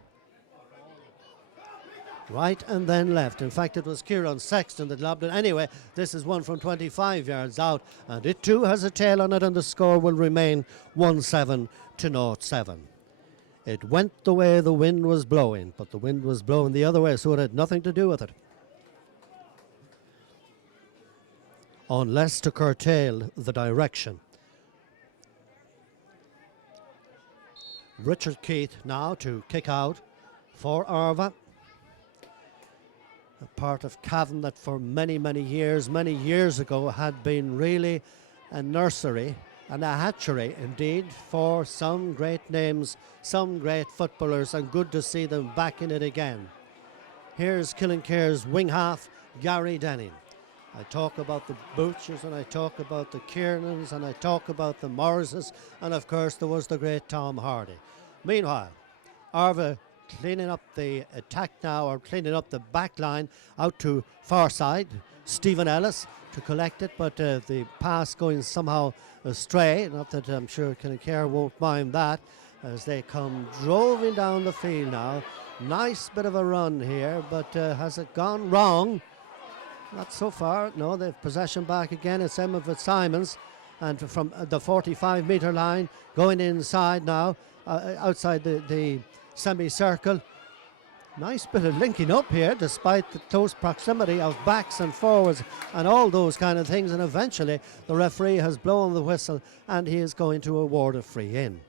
right and then left. In fact, it was Kieran Sexton that lobbed it. Anyway, this is one from 25 yards out, and it too has a tail on it, and the score will remain 1-7 to 0-7. It went the way the wind was blowing, but the wind was blowing the other way, so it had nothing to do with it. Unless to curtail the direction. Richard Keith now to kick out for Arva. A part of Cavan that for many years ago had been really a nursery and a hatchery indeed for some great names, some great footballers, and good to see them back in it again. Here's Killinkere's wing half, Gary Denning. I talk about the Butchers, and I talk about the Kiernans, and I talk about the Morrises, and of course there was the great Tom Hardy. Meanwhile, Arva cleaning up the attack now, or cleaning up the back line out to far side. Stephen Ellis to collect it, but the pass going somehow astray. Not that I'm sure Killinkere won't mind that, as they come droving down the field now. Nice bit of a run here, but has it gone wrong? Not so far. No, they've possession back again. It's Emma Fitzsimons, and from the 45-metre line going inside now, outside the semicircle. Nice bit of linking up here, despite the close proximity of backs and forwards and all those kind of things. And eventually the referee has blown the whistle, and he is going to award a free in.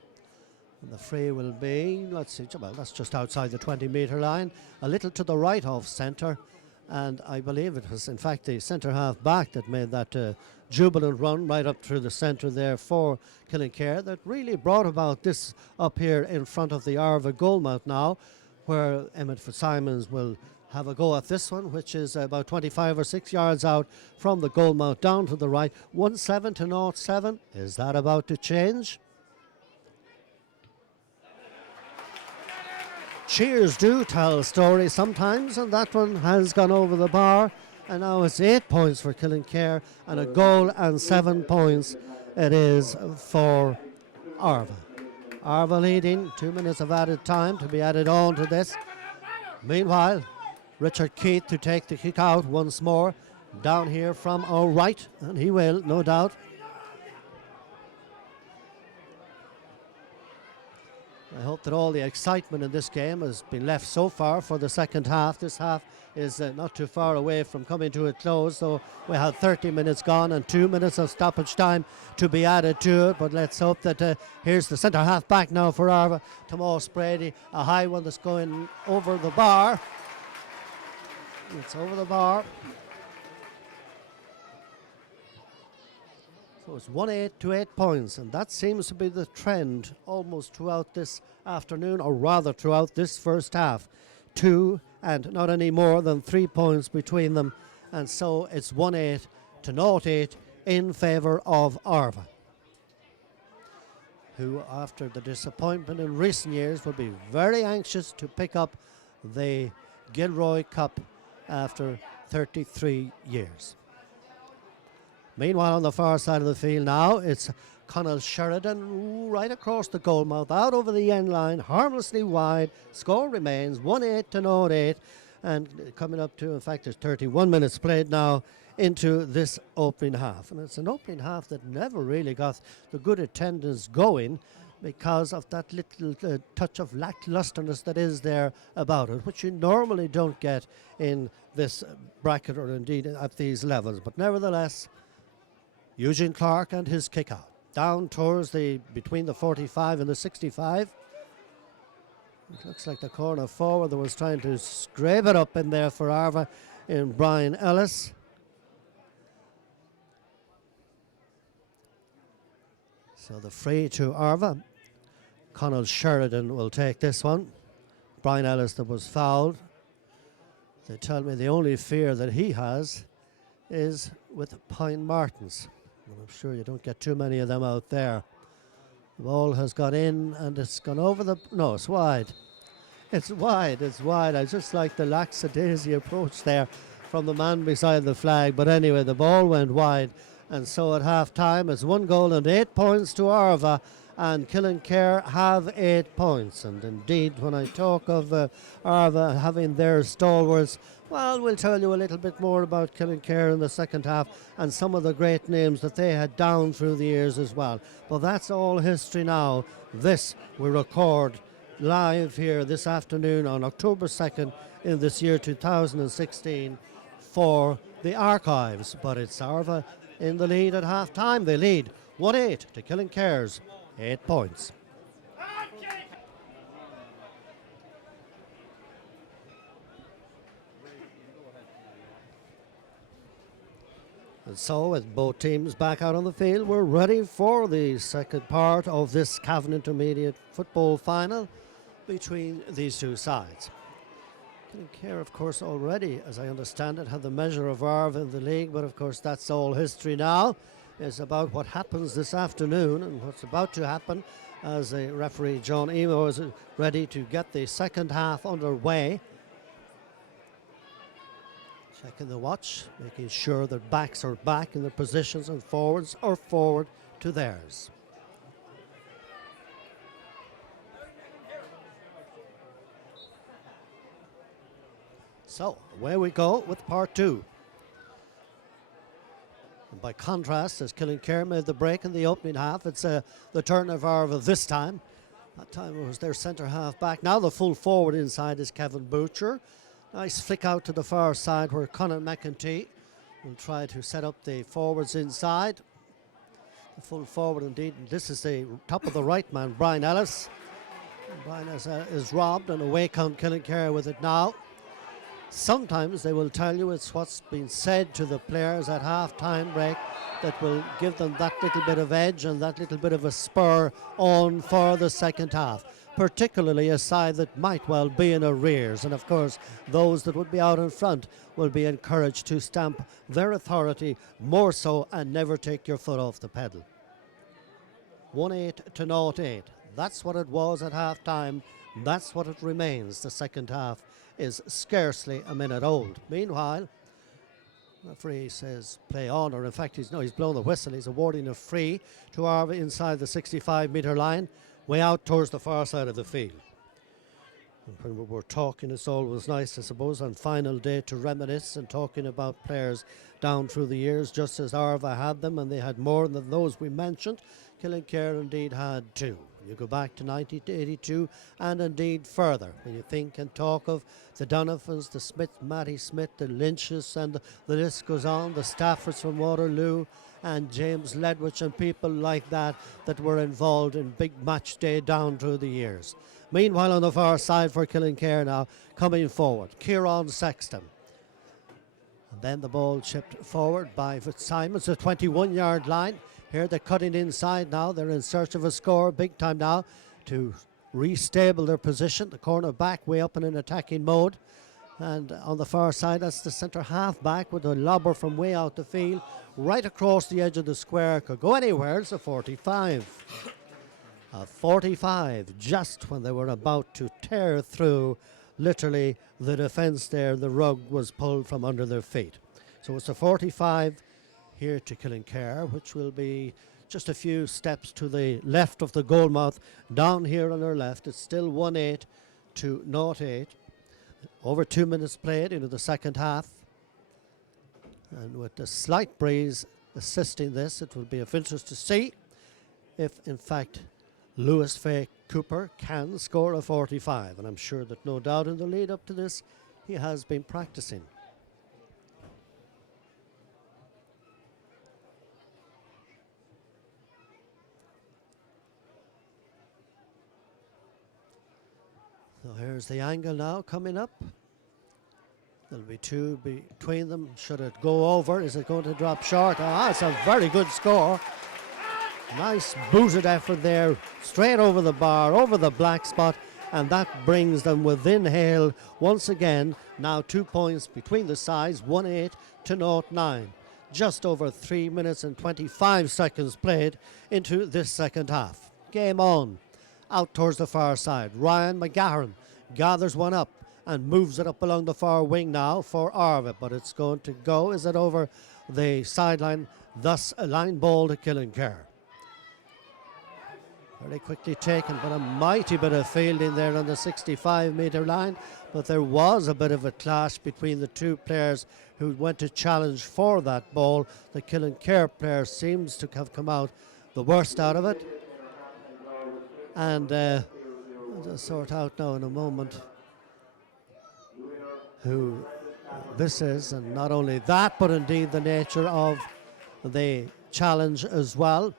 And the free will be, let's see, well, that's just outside the 20-metre line, a little to the right of centre. And I believe it was, in fact, the centre half back that made that jubilant run right up through the centre there for Killinkere, that really brought about this up here in front of the Arva goalmouth now, where Emmett Fitzsimons will have a go at this one, which is about 25 or 6 yards out from the goalmouth down to the right. 1-7 to 0-7. Is that about to change? Cheers do tell stories sometimes, and that one has gone over the bar, and now it's 8 points for Killinkere and a goal, and 7 points it is for Arva. Arva leading, 2 minutes of added time to be added on to this. Meanwhile, Richard Keith to take the kick out once more, down here from our right, and he will, no doubt. I hope that all the excitement in this game has been left so far for the second half. This half is not too far away from coming to a close, so we have 30 minutes gone and 2 minutes of stoppage time to be added to it. But let's hope that here's the centre half back now for Arva, Tomas Brady, a high one that's going over the bar. It's over the bar. So it's 1-8 to 8 points, and that seems to be the trend almost throughout this afternoon, or rather throughout this first half. 2 and not any more than 3 points between them, and so it's 1-8 to 0-8 in favour of Arva, who after the disappointment in recent years will be very anxious to pick up the Gilroy Cup after 33 years. Meanwhile, on the far side of the field now, it's Conall Sheridan right across the goalmouth, out over the end line, harmlessly wide. Score remains 1-8 to 0-8, and coming up to, in fact, there's 31 minutes played now into this opening half. And it's an opening half that never really got the good attendance going because of that little touch of lacklusterness that is there about it, which you normally don't get in this bracket or indeed at these levels. But nevertheless, Eugene Clark and his kick out down towards between the 45 and the 65. It looks like the corner forward that was trying to scrape it up in there for Arva in Brian Ellis. So the free to Arva. Conall Sheridan will take this one. Brian Ellis that was fouled. They tell me the only fear that he has is with Pine Martins. And I'm sure you don't get too many of them out there. The ball has gone in and it's gone over the... No, it's wide. It's wide, it's wide. I just like the lackadaisy approach there from the man beside the flag. But anyway, the ball went wide. And so at half-time, it's 1 goal and 8 points to Arva and Killinkere have 8 points. And indeed, when I talk of Arva having their stalwarts, well, we'll tell you a little bit more about Killinkere in the second half and some of the great names that they had down through the years as well. But that's all history now. This we record live here this afternoon on October 2nd in this year 2016 for the archives. But it's Arva in the lead at half time. They lead 1-8 to Killinkere's 8 points. And so, with both teams back out on the field, we're ready for the second part of this Cavan Intermediate football final between these two sides. Killinkere, of course, already, as I understand it, had the measure of Arva in the league, but of course that's all history now. It's about what happens this afternoon and what's about to happen as the referee John Emo is ready to get the second half underway. Checking the watch, making sure that backs are back in their positions and forwards are forward to theirs. So, away we go with part two. And by contrast, as Killinkere made the break in the opening half, it's the turn of Arva this time. That time it was their centre half back. Now the full forward inside is Kevin Butcher. Nice flick out to the far side where Conor McEntee will try to set up the forwards inside. The full forward indeed. And this is the top of the right man, Brian Ellis. And Brian is robbed and away come Killinkere with it now. Sometimes they will tell you it's what's been said to the players at half-time break that will give them that little bit of edge and that little bit of a spur on for the second half, particularly a side that might well be in arrears. And of course, those that would be out in front will be encouraged to stamp their authority more so and never take your foot off the pedal. 1-8 to 0-8. That's what it was at half-time. That's what it remains. The second half is scarcely a minute old. Meanwhile, the referee says play on, or in fact he's blown the whistle. He's awarding a free to Arva inside the 65-metre line, way out towards the far side of the field. And when we're talking, it's always nice, I suppose, on final day to reminisce and talking about players down through the years, just as Arva had them, and they had more than those we mentioned. Killinkere indeed had two. You go back to 1982 and indeed further when you think and talk of the Donovans, the Smith, Matty Smith, the Lynches, and the list goes on, the Staffords from Waterloo and James Ledwich and people like that that were involved in big match day down through the years. Meanwhile, on the far side for Killinkere now, coming forward, Kieran Sexton. And then the ball chipped forward by Fitzsimons, the 21-yard line. Here they're cutting inside now. They're in search of a score, big time now, to restable their position. The corner back way up in an attacking mode. And on the far side, that's the centre half back with a lobber from way out the field, right across the edge of the square. Could go anywhere. It's a 45. A 45, just when they were about to tear through, literally, the defence there. The rug was pulled from under their feet. So it's a 45 here to Killinkere, which will be just a few steps to the left of the goal mouth. Down here on our left, it's still 1-8 to 0-8. Over 2 minutes played into the second half. And with a slight breeze assisting this, it will be of interest to see if, in fact, Lewis Fay Cooper can score a 45. And I'm sure that no doubt in the lead up to this, he has been practicing. So here's the angle now coming up. There'll be two between them. Should it go over? Is it going to drop short? Ah, it's a very good score. Nice booted effort there, straight over the bar, over the black spot, and that brings them within hail once again. Now 2 points between the sides, 1-8 to 0-9. Just over 3 minutes and 25 seconds played into this second half. Game on. Out towards the far side. Ryan McGahern gathers one up and moves it up along the far wing now for Arva, but it's going to go. Is it over the sideline? Thus a line ball to Killinkere. Very quickly taken, but a mighty bit of fielding there on the 65-metre line. But there was a bit of a clash between the two players who went to challenge for that ball. The Killinkere player seems to have come out the worst out of it. And I'll just sort out now in a moment who this is, and not only that, but indeed the nature of the challenge as well.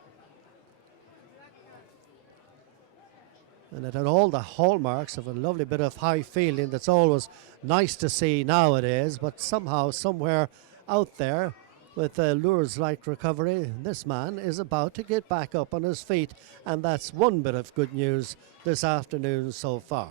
And it had all the hallmarks of a lovely bit of high fielding that's always nice to see nowadays, but somehow, somewhere out there, with lures like recovery, this man is about to get back up on his feet, and that's one bit of good news this afternoon so far.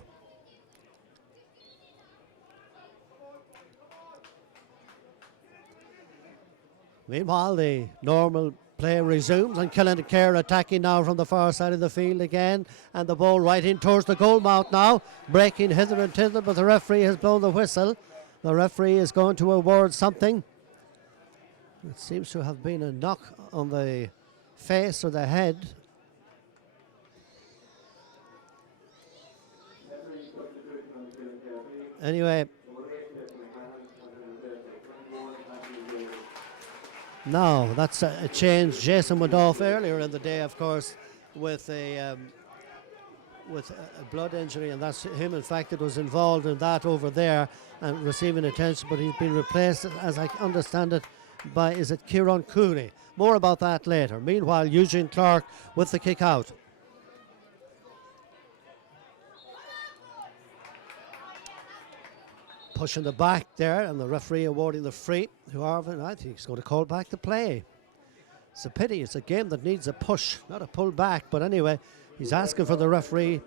Meanwhile, the normal play resumes, and Killinkere attacking now from the far side of the field again, and the ball right in towards the goal mouth now, breaking hither and thither, but the referee has blown the whistle. The referee is going to award something. It seems to have been a knock on the face or the head. Anyway, now that's a change. Jason went off earlier in the day, of course, with a blood injury, and that's him, in fact, that was involved in that over there and receiving attention, but he's been replaced, as I understand it, by, is it Kieran Cooney? More about that later. Meanwhile, Eugene Clark with the kick out. Pushing the back there, and the referee awarding the free to Arva. I think he's going to call back the play. It's a pity. It's a game that needs a push, not a pull back. But anyway, he's asking for the referee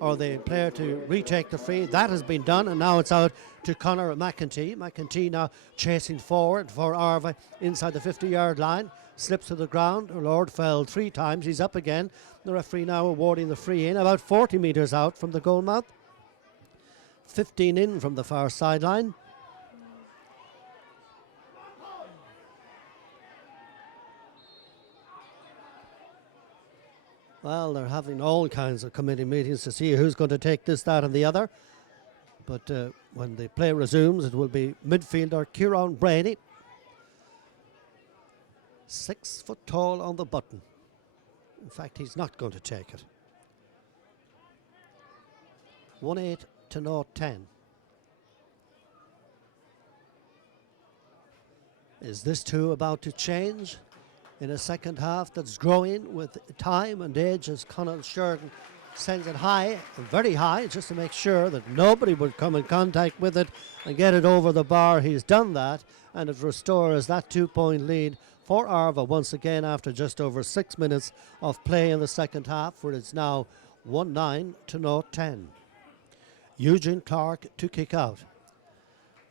or the player to retake the free. That has been done, and now it's out to Conor McEntee. McEntee now chasing forward for Arva inside the 50-yard line. Slips to the ground. Lord fell 3 times. He's up again. The referee now awarding the free in, about 40 metres out from the goal mouth. 15 in from the far sideline. Well, they're having all kinds of committee meetings to see who's going to take this, that and the other. But when the play resumes, it will be midfielder Kieran Brady. 6 foot tall on the button. In fact, he's not going to take it. 1-8 to 0-10. Is this too about to change in a second half that's growing with time and age, as Conal Sheridan sends it high, very high, just to make sure that nobody would come in contact with it and get it over the bar. He's done that, and it restores that 2-point lead for Arva once again after just over 6 minutes of play in the second half, where it's now 1-9 to 0-10. Eugene Clark to kick out.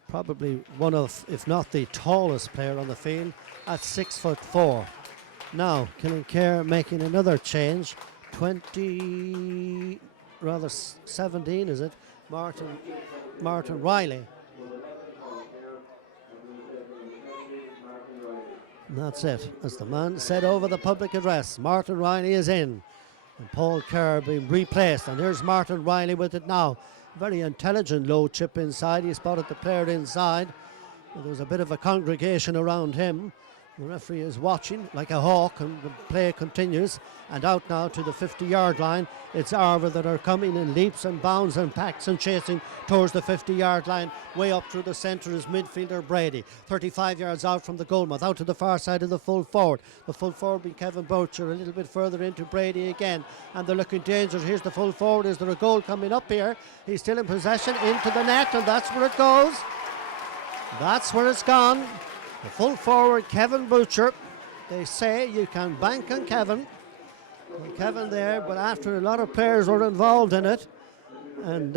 Probably one of, if not the tallest player on the field at 6'4". Now, Killinkere making another change. 17, is it? Martin Riley. And that's it. As the man said over the public address, Martin Riley is in. And Paul Kerr being replaced. And here's Martin Riley with it now. Very intelligent low chip inside. He spotted the player inside. There was a bit of a congregation around him. The referee is watching like a hawk, and the play continues. And out now to the 50-yard line. It's Arva that are coming in leaps and bounds and packs and chasing towards the 50-yard line. Way up through the centre is midfielder Brady. 35 yards out from the goalmouth, out to the far side of the full forward. The full forward being Kevin Boucher, a little bit further into Brady again. And they're looking dangerous. Here's the full forward. Is there a goal coming up here? He's still in possession, into the net, and that's where it goes. That's where it's gone. The full forward, Kevin Boucher. They say you can bank on Kevin. Well, Kevin there, but after a lot of players were involved in it. And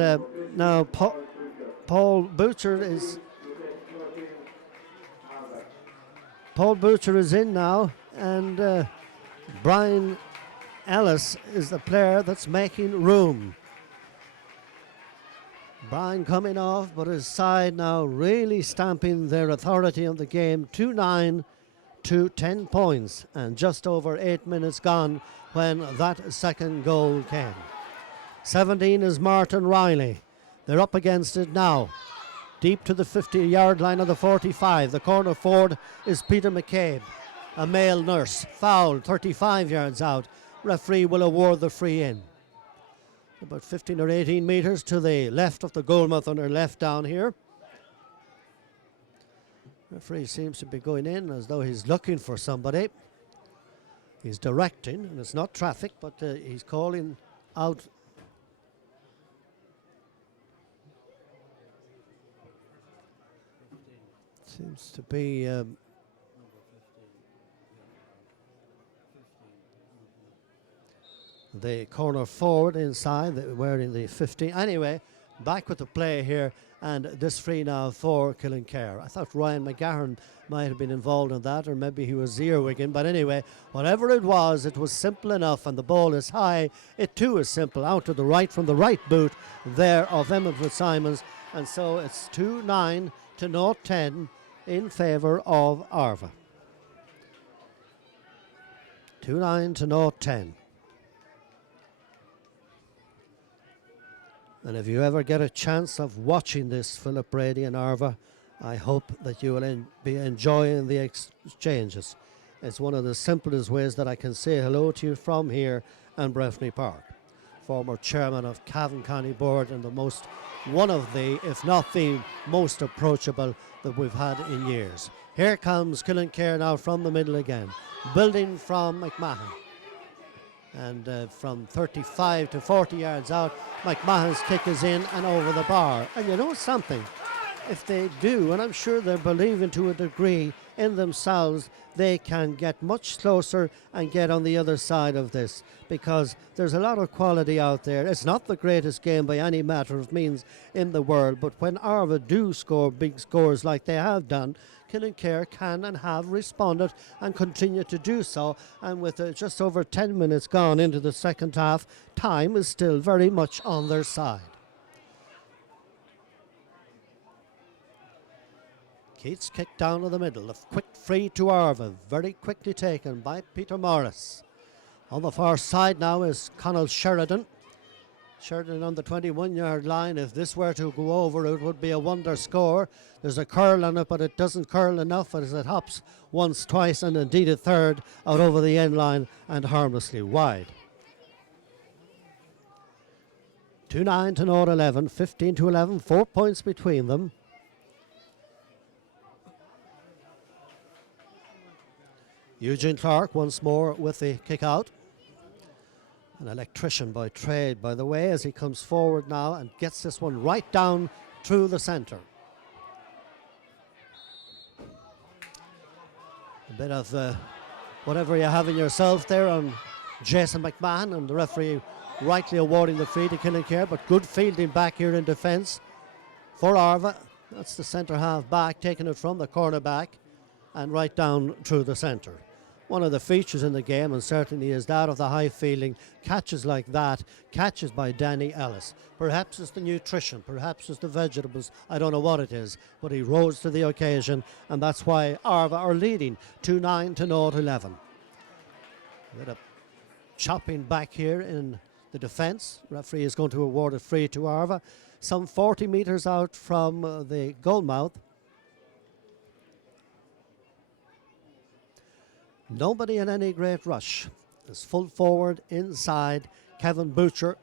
now Paul Boucher is in now. And Brian Ellis is the player that's making room. Brian coming off, but his side now really stamping their authority on the game. 2-9 to 10 points, and just over 8 minutes gone when that second goal came. 17 is Martin Riley. They're up against it now. Deep to the 50-yard line of the 45. The corner forward is Peter McCabe, a male nurse. Foul, 35 yards out. Referee will award the free in. About 15 or 18 metres to the left of the goalmouth on her left down here. Referee seems to be going in as though he's looking for somebody. He's directing, and it's not traffic, but he's calling out. Seems to be the corner forward inside, wearing the 15. Anyway, back with the play here, and this free now for Killinkere. I thought Ryan McGahern might have been involved in that, or maybe he was earwigging, but anyway, whatever it was simple enough, and the ball is high. It too is simple, out to the right from the right boot there of Emmett Fitzsimons, and so it's 2-9 to 0-10 in favour of Arva. 2-9 to 0-10. And if you ever get a chance of watching this, Philip Brady and Arva, I hope that you will be enjoying the exchanges. It's one of the simplest ways that I can say hello to you from here and Breffni Park. Former chairman of Cavan County Board, and one of the, if not the most approachable that we've had in years. Here comes Killinkere now from the middle again, building from McMahon. And from 35 to 40 yards out, McMahon's kick is in and over the bar. And you know something? If they do, and I'm sure they're believing to a degree in themselves, they can get much closer and get on the other side of this, because there's a lot of quality out there. It's not the greatest game by any matter of means in the world, but when Arva do score big scores like they have done, Killinkere can and have responded and continue to do so. And with just over 10 minutes gone into the second half, time is still very much on their side. Keats kicked down to the middle. A quick free to Arva, very quickly taken by Peter Morris. On the far side now is Conall Sheridan. Sheridan on the 21-yard line. If this were to go over, it would be a wonder score. There's a curl on it, but it doesn't curl enough as it hops once, twice, and indeed a third out over the end line and harmlessly wide. 2-9 to 0-11, 15 to 11, 4 points between them. Eugene Clark once more with the kick out. An electrician by trade, by the way, as he comes forward now and gets this one right down through the centre. A bit of whatever you have in yourself there on Jason McMahon, and the referee rightly awarding the free to Killinkere, but good fielding back here in defence for Arva. That's the centre half back, taking it from the corner back and right down through the centre. One of the features in the game, and certainly is that of the high fielding, catches like that, catches by Danny Ellis. Perhaps it's the nutrition, perhaps it's the vegetables, I don't know what it is, but he rose to the occasion, and that's why Arva are leading 2-9 to 0-11. A bit of chopping back here in the defence. Referee is going to award a free to Arva, some 40 metres out from the goalmouth. Nobody in any great rush. It's full forward inside Kevin Butcher,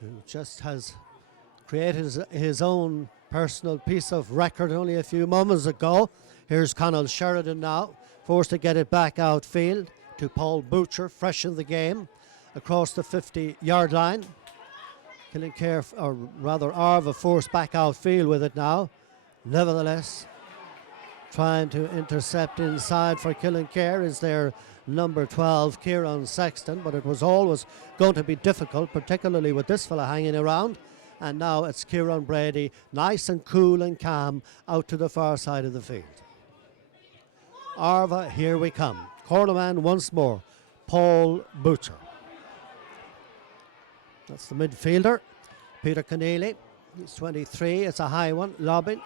who just has created his own personal piece of record only a few moments ago. Here's Conall Sheridan now, forced to get it back outfield to Paul Butcher, fresh in the game, across the 50-yard line. Killinkere, or rather Arva, forced back outfield with it now. Nevertheless, trying to intercept inside for Killinkere is their number 12, Kieran Sexton, but it was always going to be difficult, particularly with this fella hanging around. And now it's Kieran Brady, nice and cool and calm, out to the far side of the field. Arva, here we come. Cornerman once more, Paul Butcher. That's the midfielder, Peter Keneally. He's 23, it's a high one, lobbing.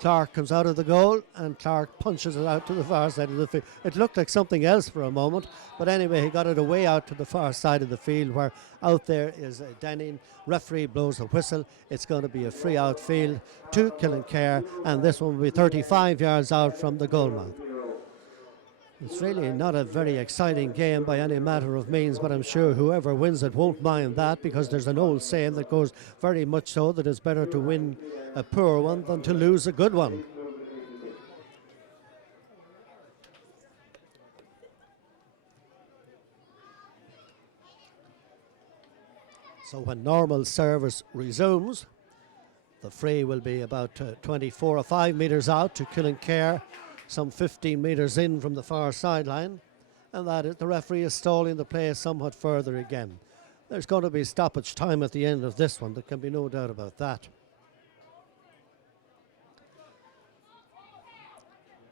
Clark comes out of the goal and Clark punches it out to the far side of the field. It looked like something else for a moment, but anyway, he got it away out to the far side of the field, where out there is Denning. Referee blows a whistle. It's going to be a free outfield to Killinkere, and this one will be 35 yards out from the goal mouth. It's really not a very exciting game by any matter of means, but I'm sure whoever wins it won't mind that, because there's an old saying that goes very much so that it's better to win a poor one than to lose a good one. So when normal service resumes, the free will be about 24 or 5 metres out to Killinkere, some 15 metres in from the far sideline, and that is, the referee is stalling the play somewhat further again. There's going to be stoppage time at the end of this one, there can be no doubt about that.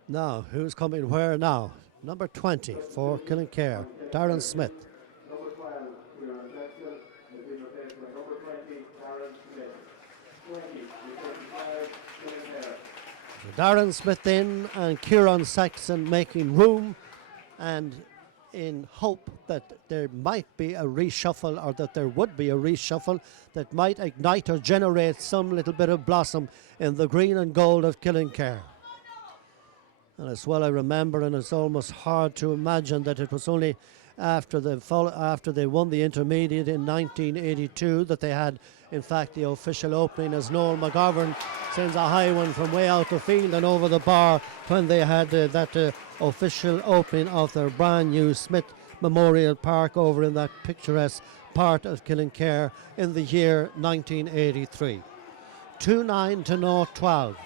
Now, who's coming where now? Number 20 for Killinkere, Darren Smith. Darren Smith in, and Kieran Saxon making room, and in hope that there might be a reshuffle, or that there would be a reshuffle that might ignite or generate some little bit of blossom in the green and gold of Killinkere. And as well I remember, and it's almost hard to imagine that it was only after they won the intermediate in 1982 that they had, in fact, the official opening, as Noel McGovern sends a high one from way out the field and over the bar, when they had that official opening of their brand new Smith Memorial Park over in that picturesque part of Killinkere in the year 1983. 2-9 to 0-12,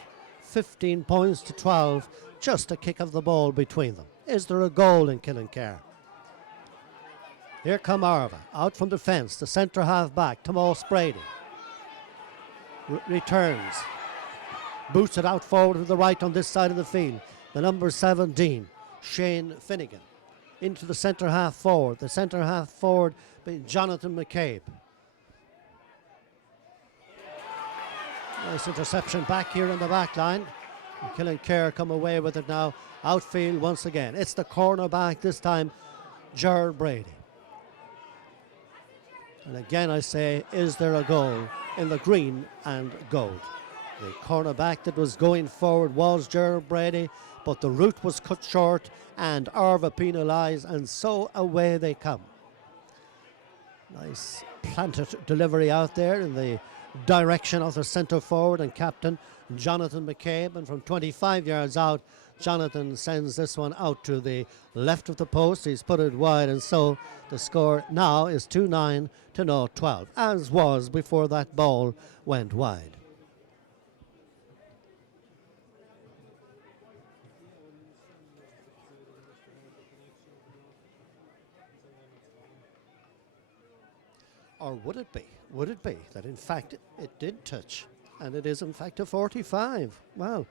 15 points to 12, just a kick of the ball between them. Is there a goal in Killinkere? Here come Arva, out from defence, the centre half back, Tomas Brady. Returns, boots it out forward to the right on this side of the field. The number 17, Shane Finnegan, into the centre half forward. The centre half forward being Jonathan McCabe. Nice interception back here in the back line. Killinkere come away with it now. Outfield once again. It's the cornerback this time, Gerard Brady. And again I say, is there a goal in the green and gold? The cornerback that was going forward was Gerard Brady, but the route was cut short and Arva penalised, and so away they come. Nice planted delivery out there in the direction of the centre forward and captain Jonathan McCabe, and from 25 yards out Jonathan sends this one out to the left of the post. He's put it wide, and so the score now is 2-9 to 0-12, as was before that ball went wide. Or would it be? Would it be that in fact it did touch, and it is in fact a 45? Wow.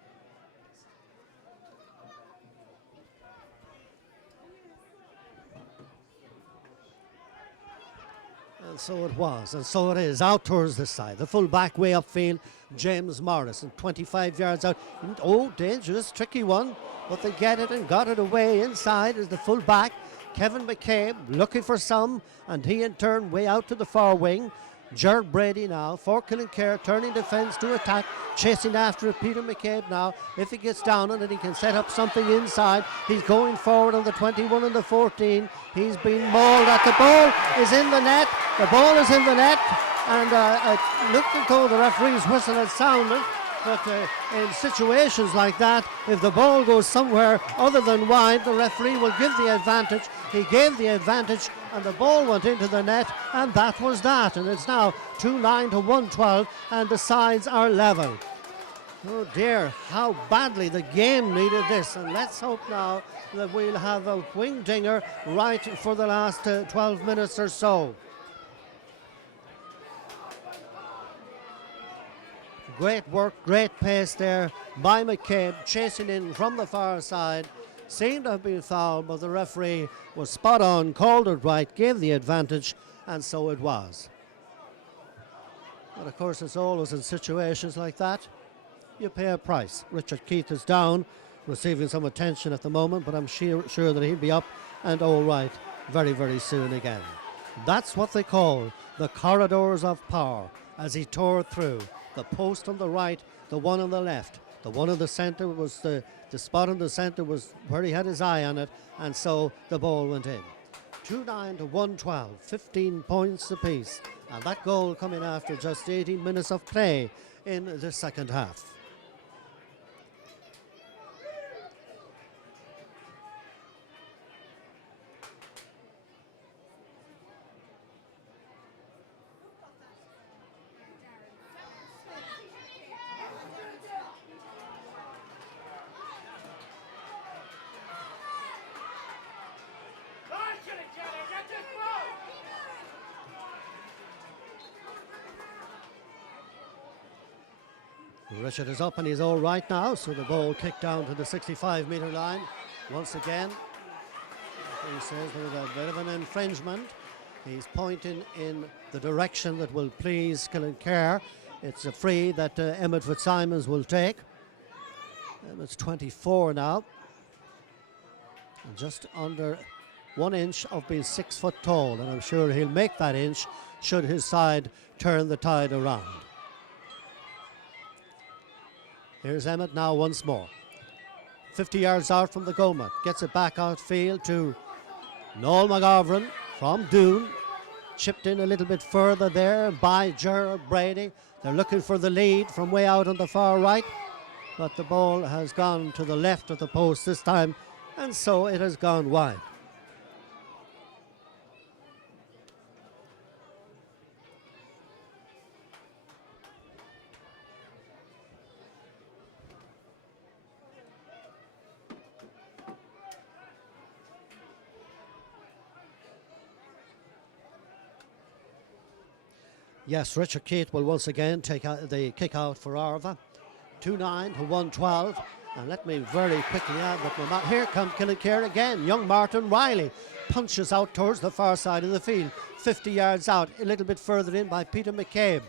And so it was, and so it is, out towards this side. The full back way upfield, James Morrison, 25 yards out. Oh, dangerous, tricky one, but they get it and got it away. Inside is the full back, Kevin McCabe, looking for some, and he in turn way out to the far wing. Gerard Brady now for Killinkere, turning defence to attack, chasing after it. Peter McCabe now, if he gets down on it, he can set up something inside. He's going forward on the 21 and the 14. He's been mauled at. The ball is in the net. The ball is in the net, and it looked as though the referee's whistle had sounded. But in situations like that, if the ball goes somewhere other than wide, the referee will give the advantage. He gave the advantage, and the ball went into the net, and that was that. And it's now 2-9 to 1-12, and the sides are level. Oh dear, how badly the game needed this. And let's hope now that we'll have a wing dinger right for the last 12 minutes or so. Great work, great pace there by McCabe, chasing in from the far side. Seemed to have been fouled, but the referee was spot on, called it right, gave the advantage, and so it was. But of course, it's always in situations like that. you pay a price. Richard Keith is down, receiving some attention at the moment, but I'm sure that he'll be up and all right very, very soon again. That's what they call the corridors of power as he tore through. The post on the right, the one on the left. The one in the centre was the spot in the centre was where he had his eye on it, and so the ball went in. 2-9 to 112, 15 points apiece, and that goal coming after just 18 minutes of play in the second half. Richard is up and he's all right now, so the ball kicked down to the 65-metre line once again. He says there's a bit of an infringement. He's pointing in the direction that will please Killinkere. It's a free that Emmett Fitzsimons will take. Emmett's 24 now, and just under 1 inch of being 6 foot tall, and I'm sure he'll make that inch should his side turn the tide around. Here's Emmett now once more. 50 yards out from the goal mat. Gets it back outfield to Noel McGovern from Doon. Chipped in a little bit further there by Gerard Brady. They're looking for the lead from way out on the far right. But the ball has gone to the left of the post this time, and so it has gone wide. Yes, Richard Keith will once again take out the kick out for Arva. 2-9 to 112. And let me very quickly add that here comes Killinkere again. Young Martin Riley punches out towards the far side of the field. 50 yards out, a little bit further in by Peter McCabe.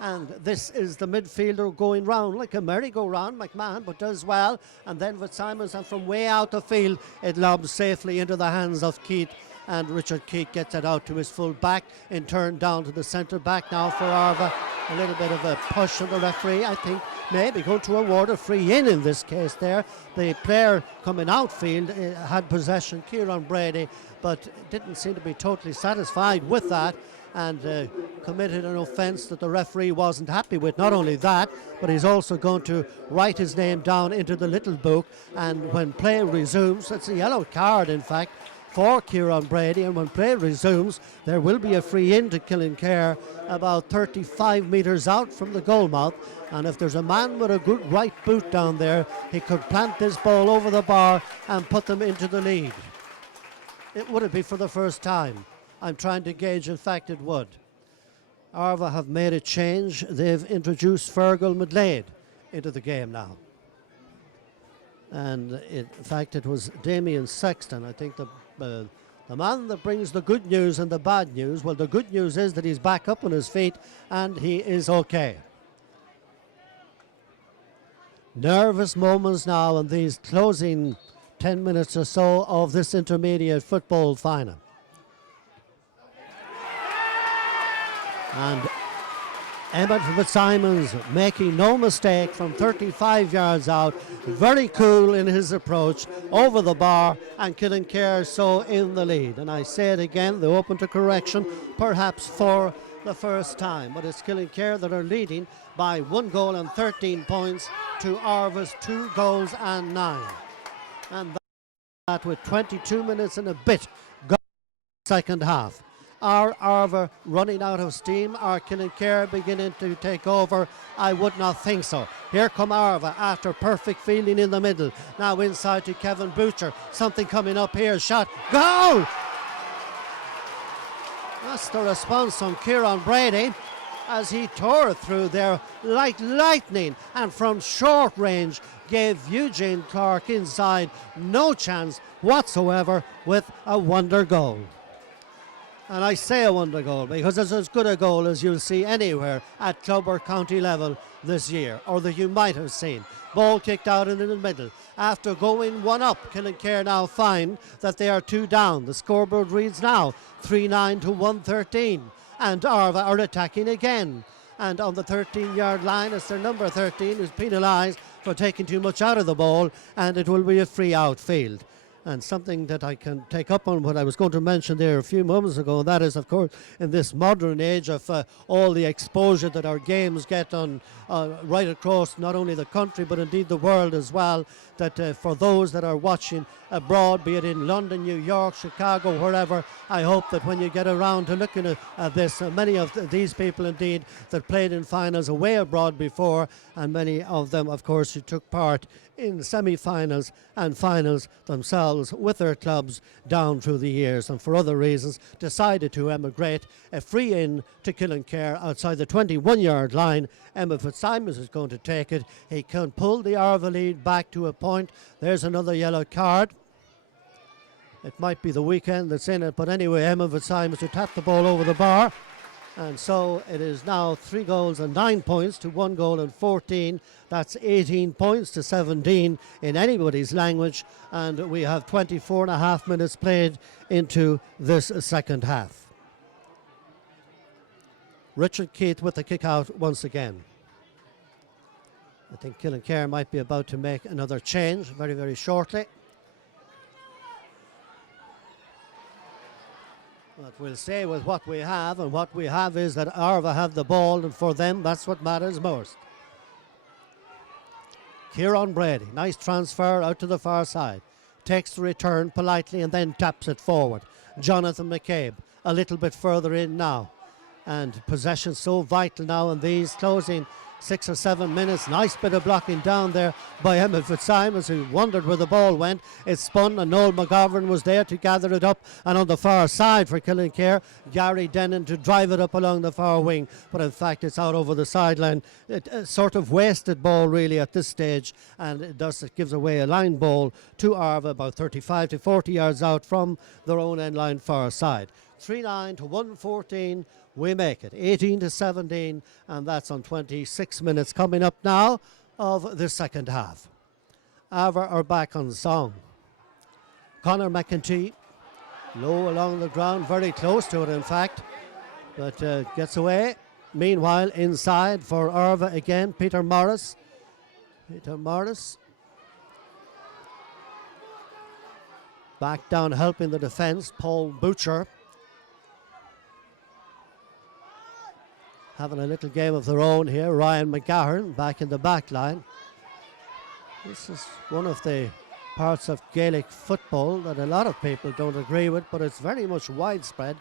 And this is the midfielder going round like a merry-go-round, McMahon, but does well. And then Fitzsimons, and from way out the field, it lobs safely into the hands of Keith. And Richard Keith gets it out to his full back, in turn down to the centre back now for Arva. A little bit of a push on the referee, I think, maybe going to award a free in this case there. The player coming outfield had possession, Kieran Brady, but didn't seem to be totally satisfied with that, and committed an offence that the referee wasn't happy with. Not only that, but he's also going to write his name down into the little book, and when play resumes, it's a yellow card in fact for Kieran Brady, and when play resumes there will be a free in to Killinkere about 35 metres out from the goal mouth, and if there's a man with a good right boot down there, he could plant this ball over the bar and put them into the lead. It would it be for the first time? I'm trying to gauge, in fact it would. Arva have made a change. They've introduced Fergal McLeod into the game now. And in fact it was Damien Sexton, I think the man that brings the good news and the bad news. Well, the good news is that he's back up on his feet and he is okay. Nervous moments now in these closing 10 minutes or so of this intermediate football final. And Emmett Fitzsimons making no mistake from 35 yards out, very cool in his approach over the bar, and Killinkere so in the lead. And I say it again, they're open to correction, perhaps for the first time, but it's Killinkere that are leading by 1 goal and 13 points to Arva's 2 goals and 9. And that with 22 minutes and a bit gone second half. Are Arva running out of steam? Are Killinkere beginning to take over? I would not think so. Here come Arva after perfect fielding in the middle. Now inside to Kevin Butcher. Something coming up here. Shot. Goal! That's the response from Kieran Brady as he tore through there like lightning, and from short range gave Eugene Clark inside no chance whatsoever with a wonder goal. And I say a wonder goal because it's as good a goal as you'll see anywhere at club or county level this year, or that you might have seen. Ball kicked out in the middle. After going one up, Killinkere now find that they are 2 down. The scoreboard reads now 3-9 to 113. And Arva are attacking again. And on the 13-yard line, it's their number 13 who's penalised for taking too much out of the ball, and it will be a free outfield. And something that I can take up on what I was going to mention there a few moments ago, and that is, of course, in this modern age of all the exposure that our games get on right across not only the country but indeed the world as well, that for those that are watching abroad, be it in London, New York, Chicago, wherever, I hope that when you get around to looking at this, many of these people indeed that played in finals away abroad before, and many of them, of course, who took part in semi-finals and finals themselves with their clubs down through the years, and for other reasons decided to emigrate. A free in to Killinkere outside the 21-yard line. Emma Fitzsimons is going to take it. He can pull the Arva lead back to a point. There's another yellow card. It might be the weekend that's in it, but anyway, Emma Fitzsimons to tap the ball over the bar. And so it is now 3 goals and 9 points to 1 goal and 14. That's 18 points to 17 in anybody's language. And we have 24 and a half minutes played into this second half. Richard Keith with the kick out once again. I think Killinkere might be about to make another change very, very shortly. But we'll stay with what we have, and what we have is that Arva have the ball, and for them that's what matters most. Kieran Brady, nice transfer out to the far side. Takes the return politely and then taps it forward. Jonathan McCabe a little bit further in now. And possession so vital now in these closing 6 or 7 minutes. Nice bit of blocking down there by Emma Fitzsimons, who wondered where the ball went. It spun and Noel McGovern was there to gather it up, and on the far side for Killinkere, Gary Dennon to drive it up along the far wing, but in fact it's out over the sideline. A sort of wasted ball really at this stage, and it gives away a line ball to Arva about 35 to 40 yards out from their own end line far side. 3-9 to 114. We make it 18 to 17, and that's on 26 minutes coming up now of the second half. Arva are back on song. Conor McEntee, low along the ground, very close to it in fact, but gets away. Meanwhile, inside for Arva again, Peter Morris. Back down helping the defence, Paul Butcher. Having a little game of their own here. Ryan McGahern back in the back line. This is one of the parts of Gaelic football that a lot of people don't agree with, but it's very much widespread.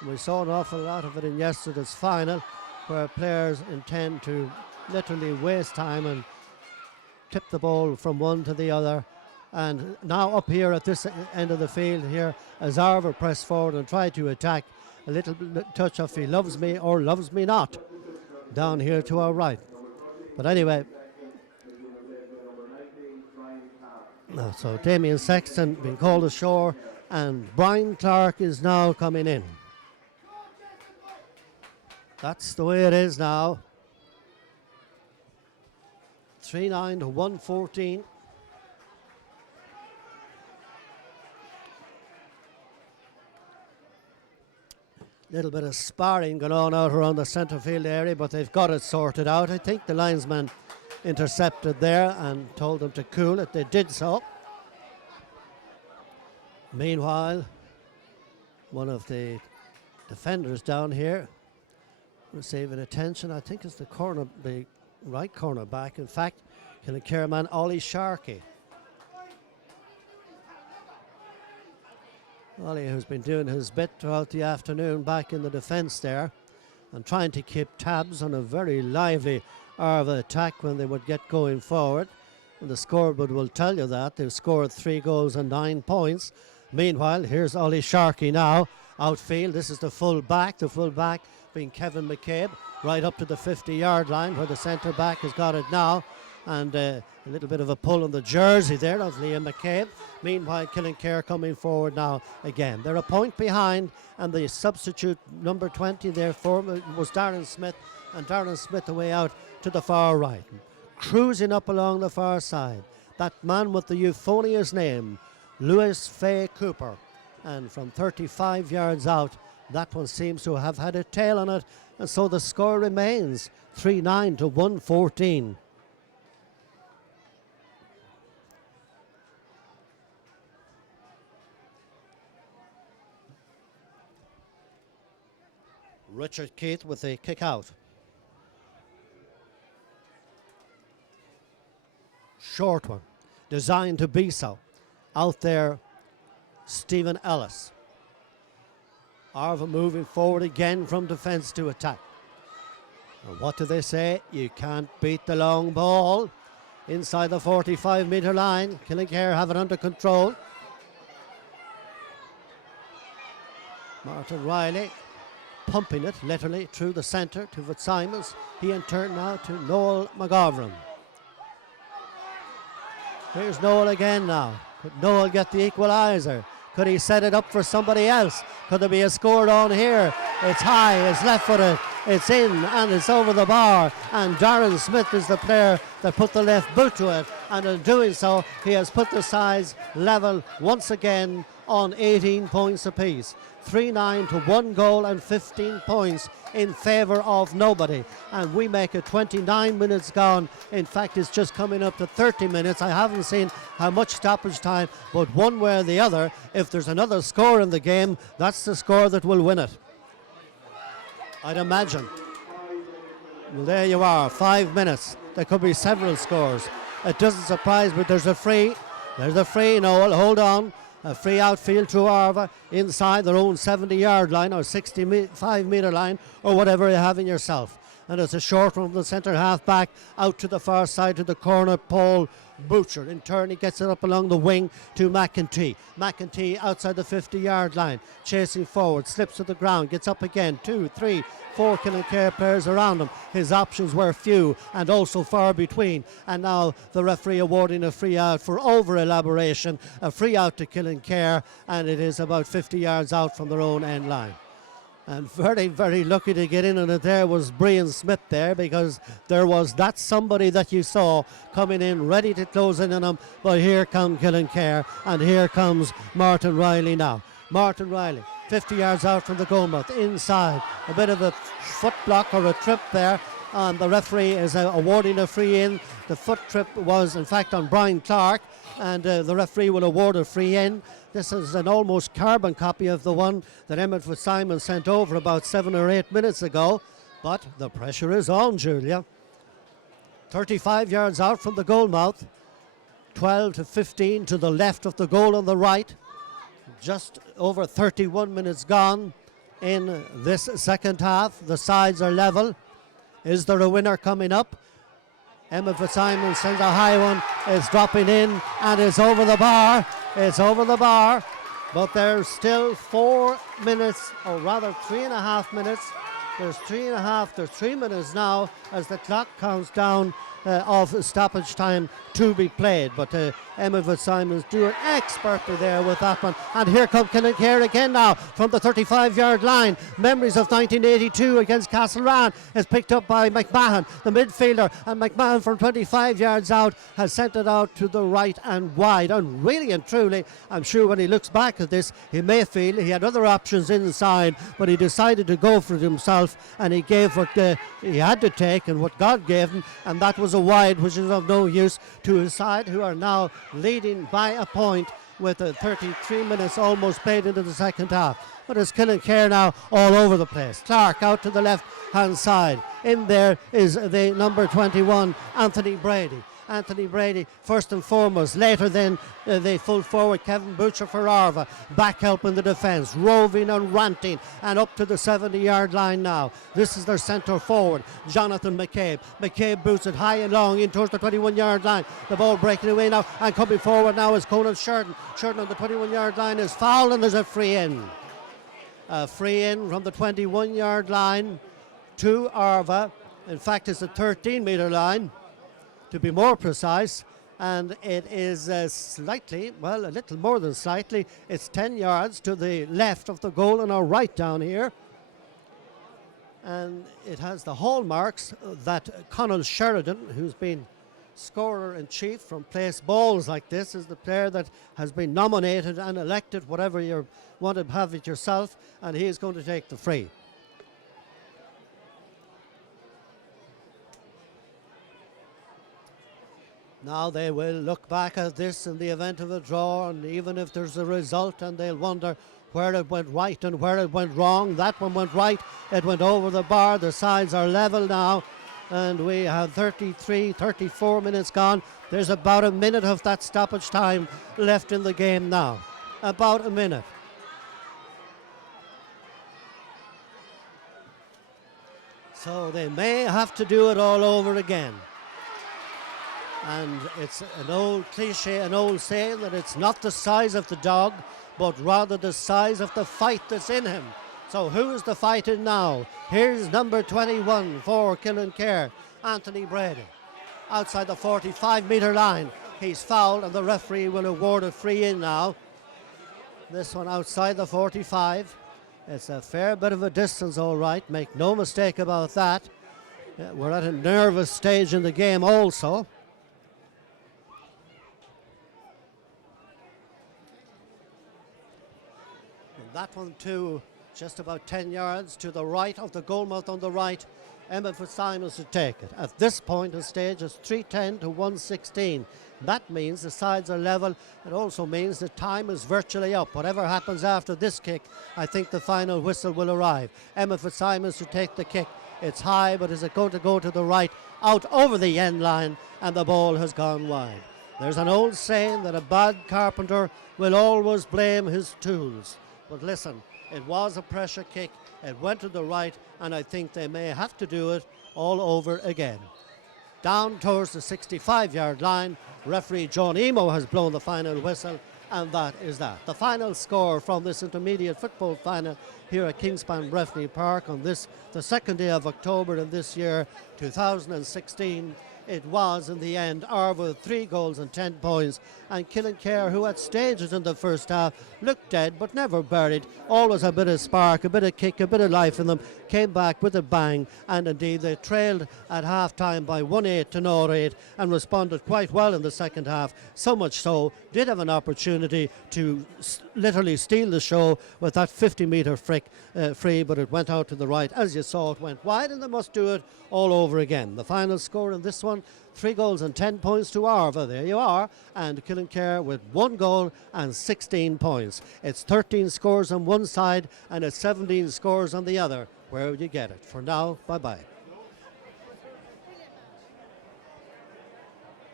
And we saw an awful lot of it in yesterday's final, where players intend to literally waste time and tip the ball from one to the other. And now up here at this end of the field here, as Arva press forward and try to attack, a little touch of he loves me or loves me not down here to our right. But anyway, so Damien Sexton being called ashore, and Brian Clark is now coming in. That's the way it is now. 3-9 to 114. Little bit of sparring going on out around the centre field area, but they've got it sorted out. I think the linesman intercepted there and told them to cool it. They did so. Meanwhile, one of the defenders down here receiving attention. I think it's the right corner back. In fact, Killinkere man Ollie Sharkey. Ollie, who's been doing his bit throughout the afternoon back in the defence there and trying to keep tabs on a very lively Arva attack when they would get going forward. And the scoreboard will tell you that. They've scored 3 goals and 9 points. Meanwhile, here's Ollie Sharkey now, outfield. This is the full back being Kevin McCabe, right up to the 50-yard line where the centre back has got it now. and a little bit of a pull on the jersey there of Liam McCabe. Meanwhile, Killinkere coming forward now again. They're a point behind, and the substitute number 20 there for was Darren Smith, and Darren Smith away out to the far right. Cruising up along the far side, that man with the euphonious name, Lewis Fay Cooper. And from 35 yards out, that one seems to have had a tail on it, and so the score remains 3-9 to 1-14. Richard Keith with a kick out. Short one, designed to be so. Out there, Stephen Ellis. Arva moving forward again from defence to attack. And what do they say? You can't beat the long ball. Inside the 45-metre line, Killinkere have it under control. Martin Riley pumping it literally through the centre to Fitzsimons. He in turn now to Noel McGovern. Here's Noel again now. Could Noel get the equaliser? Could he set it up for somebody else? Could there be a score on here? It's high, it's left-footed, it's in, and it's over the bar. And Darren Smith is the player that put the left boot to it. And in doing so, he has put the sides level once again on 18 points apiece. 3-9 to 1 goal and 15 points in favour of nobody. And we make it 29 minutes gone. In fact, it's just coming up to 30 minutes. I haven't seen how much stoppage time, but one way or the other, if there's another score in the game, that's the score that will win it, I'd imagine. Well, there you are, 5 minutes. There could be several scores. It doesn't surprise me. There's a free, Noel, hold on. A free outfield to Arva inside their own 70-yard line or 65-metre line or whatever you have in yourself. And it's a short one from the centre half back out to the far side to the corner, Paul Butcher. In turn, he gets it up along the wing to McEntee. McEntee outside the 50-yard line, chasing forward, slips to the ground, gets up again. 2, 3, 4 Killinkere players around him. His options were few and also far between. And now the referee awarding a free out for over-elaboration. A free out to Killinkere, and it is about 50 yards out from their own end line. And very, very lucky to get in on it there was Brian Smith there, because there was that somebody that you saw coming in ready to close in on him. But here come Killinkere, and here comes Martin Riley now. Martin Riley, 50 yards out from the goal mouth, inside. A bit of a foot block or a trip there, and the referee is awarding a free in. The foot trip was in fact on Brian Clark, and the referee will award a free in. This is an almost carbon copy of the one that Emmett Fitzsimons sent over about 7 or 8 minutes ago. But the pressure is on, Julia. 35 yards out from the goal mouth. 12 to 15 to the left of the goal on the right. Just over 31 minutes gone in this second half. The sides are level. Is there a winner coming up? Emmett Fitzsimons sends a high one. It's dropping in and it's over the bar. It's over the bar. But there's still 4 minutes, or rather 3.5 minutes. There's 3 minutes now as the clock counts down of stoppage time to be played. But Emmett Fitzsimons doing expertly there with that one. And here come Killinkere again now from the 35-yard line. Memories of 1982 against Castleran is picked up by McMahon, the midfielder. And McMahon from 25 yards out has sent it out to the right and wide. And really and truly, I'm sure when he looks back at this, he may feel he had other options inside, but he decided to go for it himself, and he gave what he had to take and what God gave him, and that was a wide, which is of no use to his side, who are now leading by a point with 33 minutes almost played into the second half. But it's Killinkere now all over the place. Clark out to the left hand side. In there is the number 21, Anthony Brady. Anthony Brady first and foremost. Later then the full forward Kevin Butcher for Arva, back helping the defence, roving and ranting, and up to the 70-yard line now. This is their centre forward, Jonathan McCabe. McCabe boots it high and long in towards the 21-yard line. The ball breaking away now, and coming forward now is Conan Sheridan. Sheridan on the 21-yard line is fouled, and there's a free in. A free in from the 21-yard line to Arva. In fact, it's a 13-metre line. to be more precise. And it is a little more than slightly. It's 10 yards to the left of the goal and our right down here. And it has the hallmarks that Conall Sheridan, who's been scorer-in-chief from place balls like this, is the player that has been nominated and elected, whatever you want to have it yourself, and he is going to take the free. Now they will look back at this in the event of a draw, and even if there's a result, and they'll wonder where it went right and where it went wrong. That one went right, it went over the bar. The sides are level now, and we have 34 minutes gone. There's about a minute of that stoppage time left in the game now. About a minute. So they may have to do it all over again. And it's an old cliche, an old saying that it's not the size of the dog, but rather the size of the fight that's in him. So who is the fight in now? Here's number 21 for Killinkere, Anthony Brady. Outside the 45-metre line, he's fouled, and the referee will award a free in now. This one outside the 45. It's a fair bit of a distance, all right. Make no mistake about that. We're at a nervous stage in the game also. That one too, just about 10 yards to the right of the goalmouth on the right. Emma Fitzsimons to take it. At this point in stage, it's 3:10 to 1:16. That means the sides are level. It also means the time is virtually up. Whatever happens after this kick, I think the final whistle will arrive. Emma Fitzsimons to take the kick. It's high, but is it going to go to the right? Out over the end line, and the ball has gone wide. There's an old saying that a bad carpenter will always blame his tools. But listen, it was a pressure kick, it went to the right, and I think they may have to do it all over again. Down towards the 65-yard line, referee John Emo has blown the final whistle, and that is that. The final score from this intermediate football final here at Kingspan Breffni Park on this, the second day of October in this year, 2016. It was, in the end, Arva with 3 goals and 10 points, and Killinkere, who at stages in the first half looked dead but never buried, always a bit of spark, a bit of kick, a bit of life in them, came back with a bang, and indeed they trailed at half-time by 1-8 to 0-8 and responded quite well in the second half, so much so, did have an opportunity to literally steal the show with that 50-metre free, but it went out to the right. As you saw, it went wide, and they must do it all over again. The final score in this one, 3 goals and 10 points to Arva. There you are. And Killinkere with 1 goal and 16 points. It's 13 scores on one side and it's 17 scores on the other. Where would you get it? For now, bye-bye.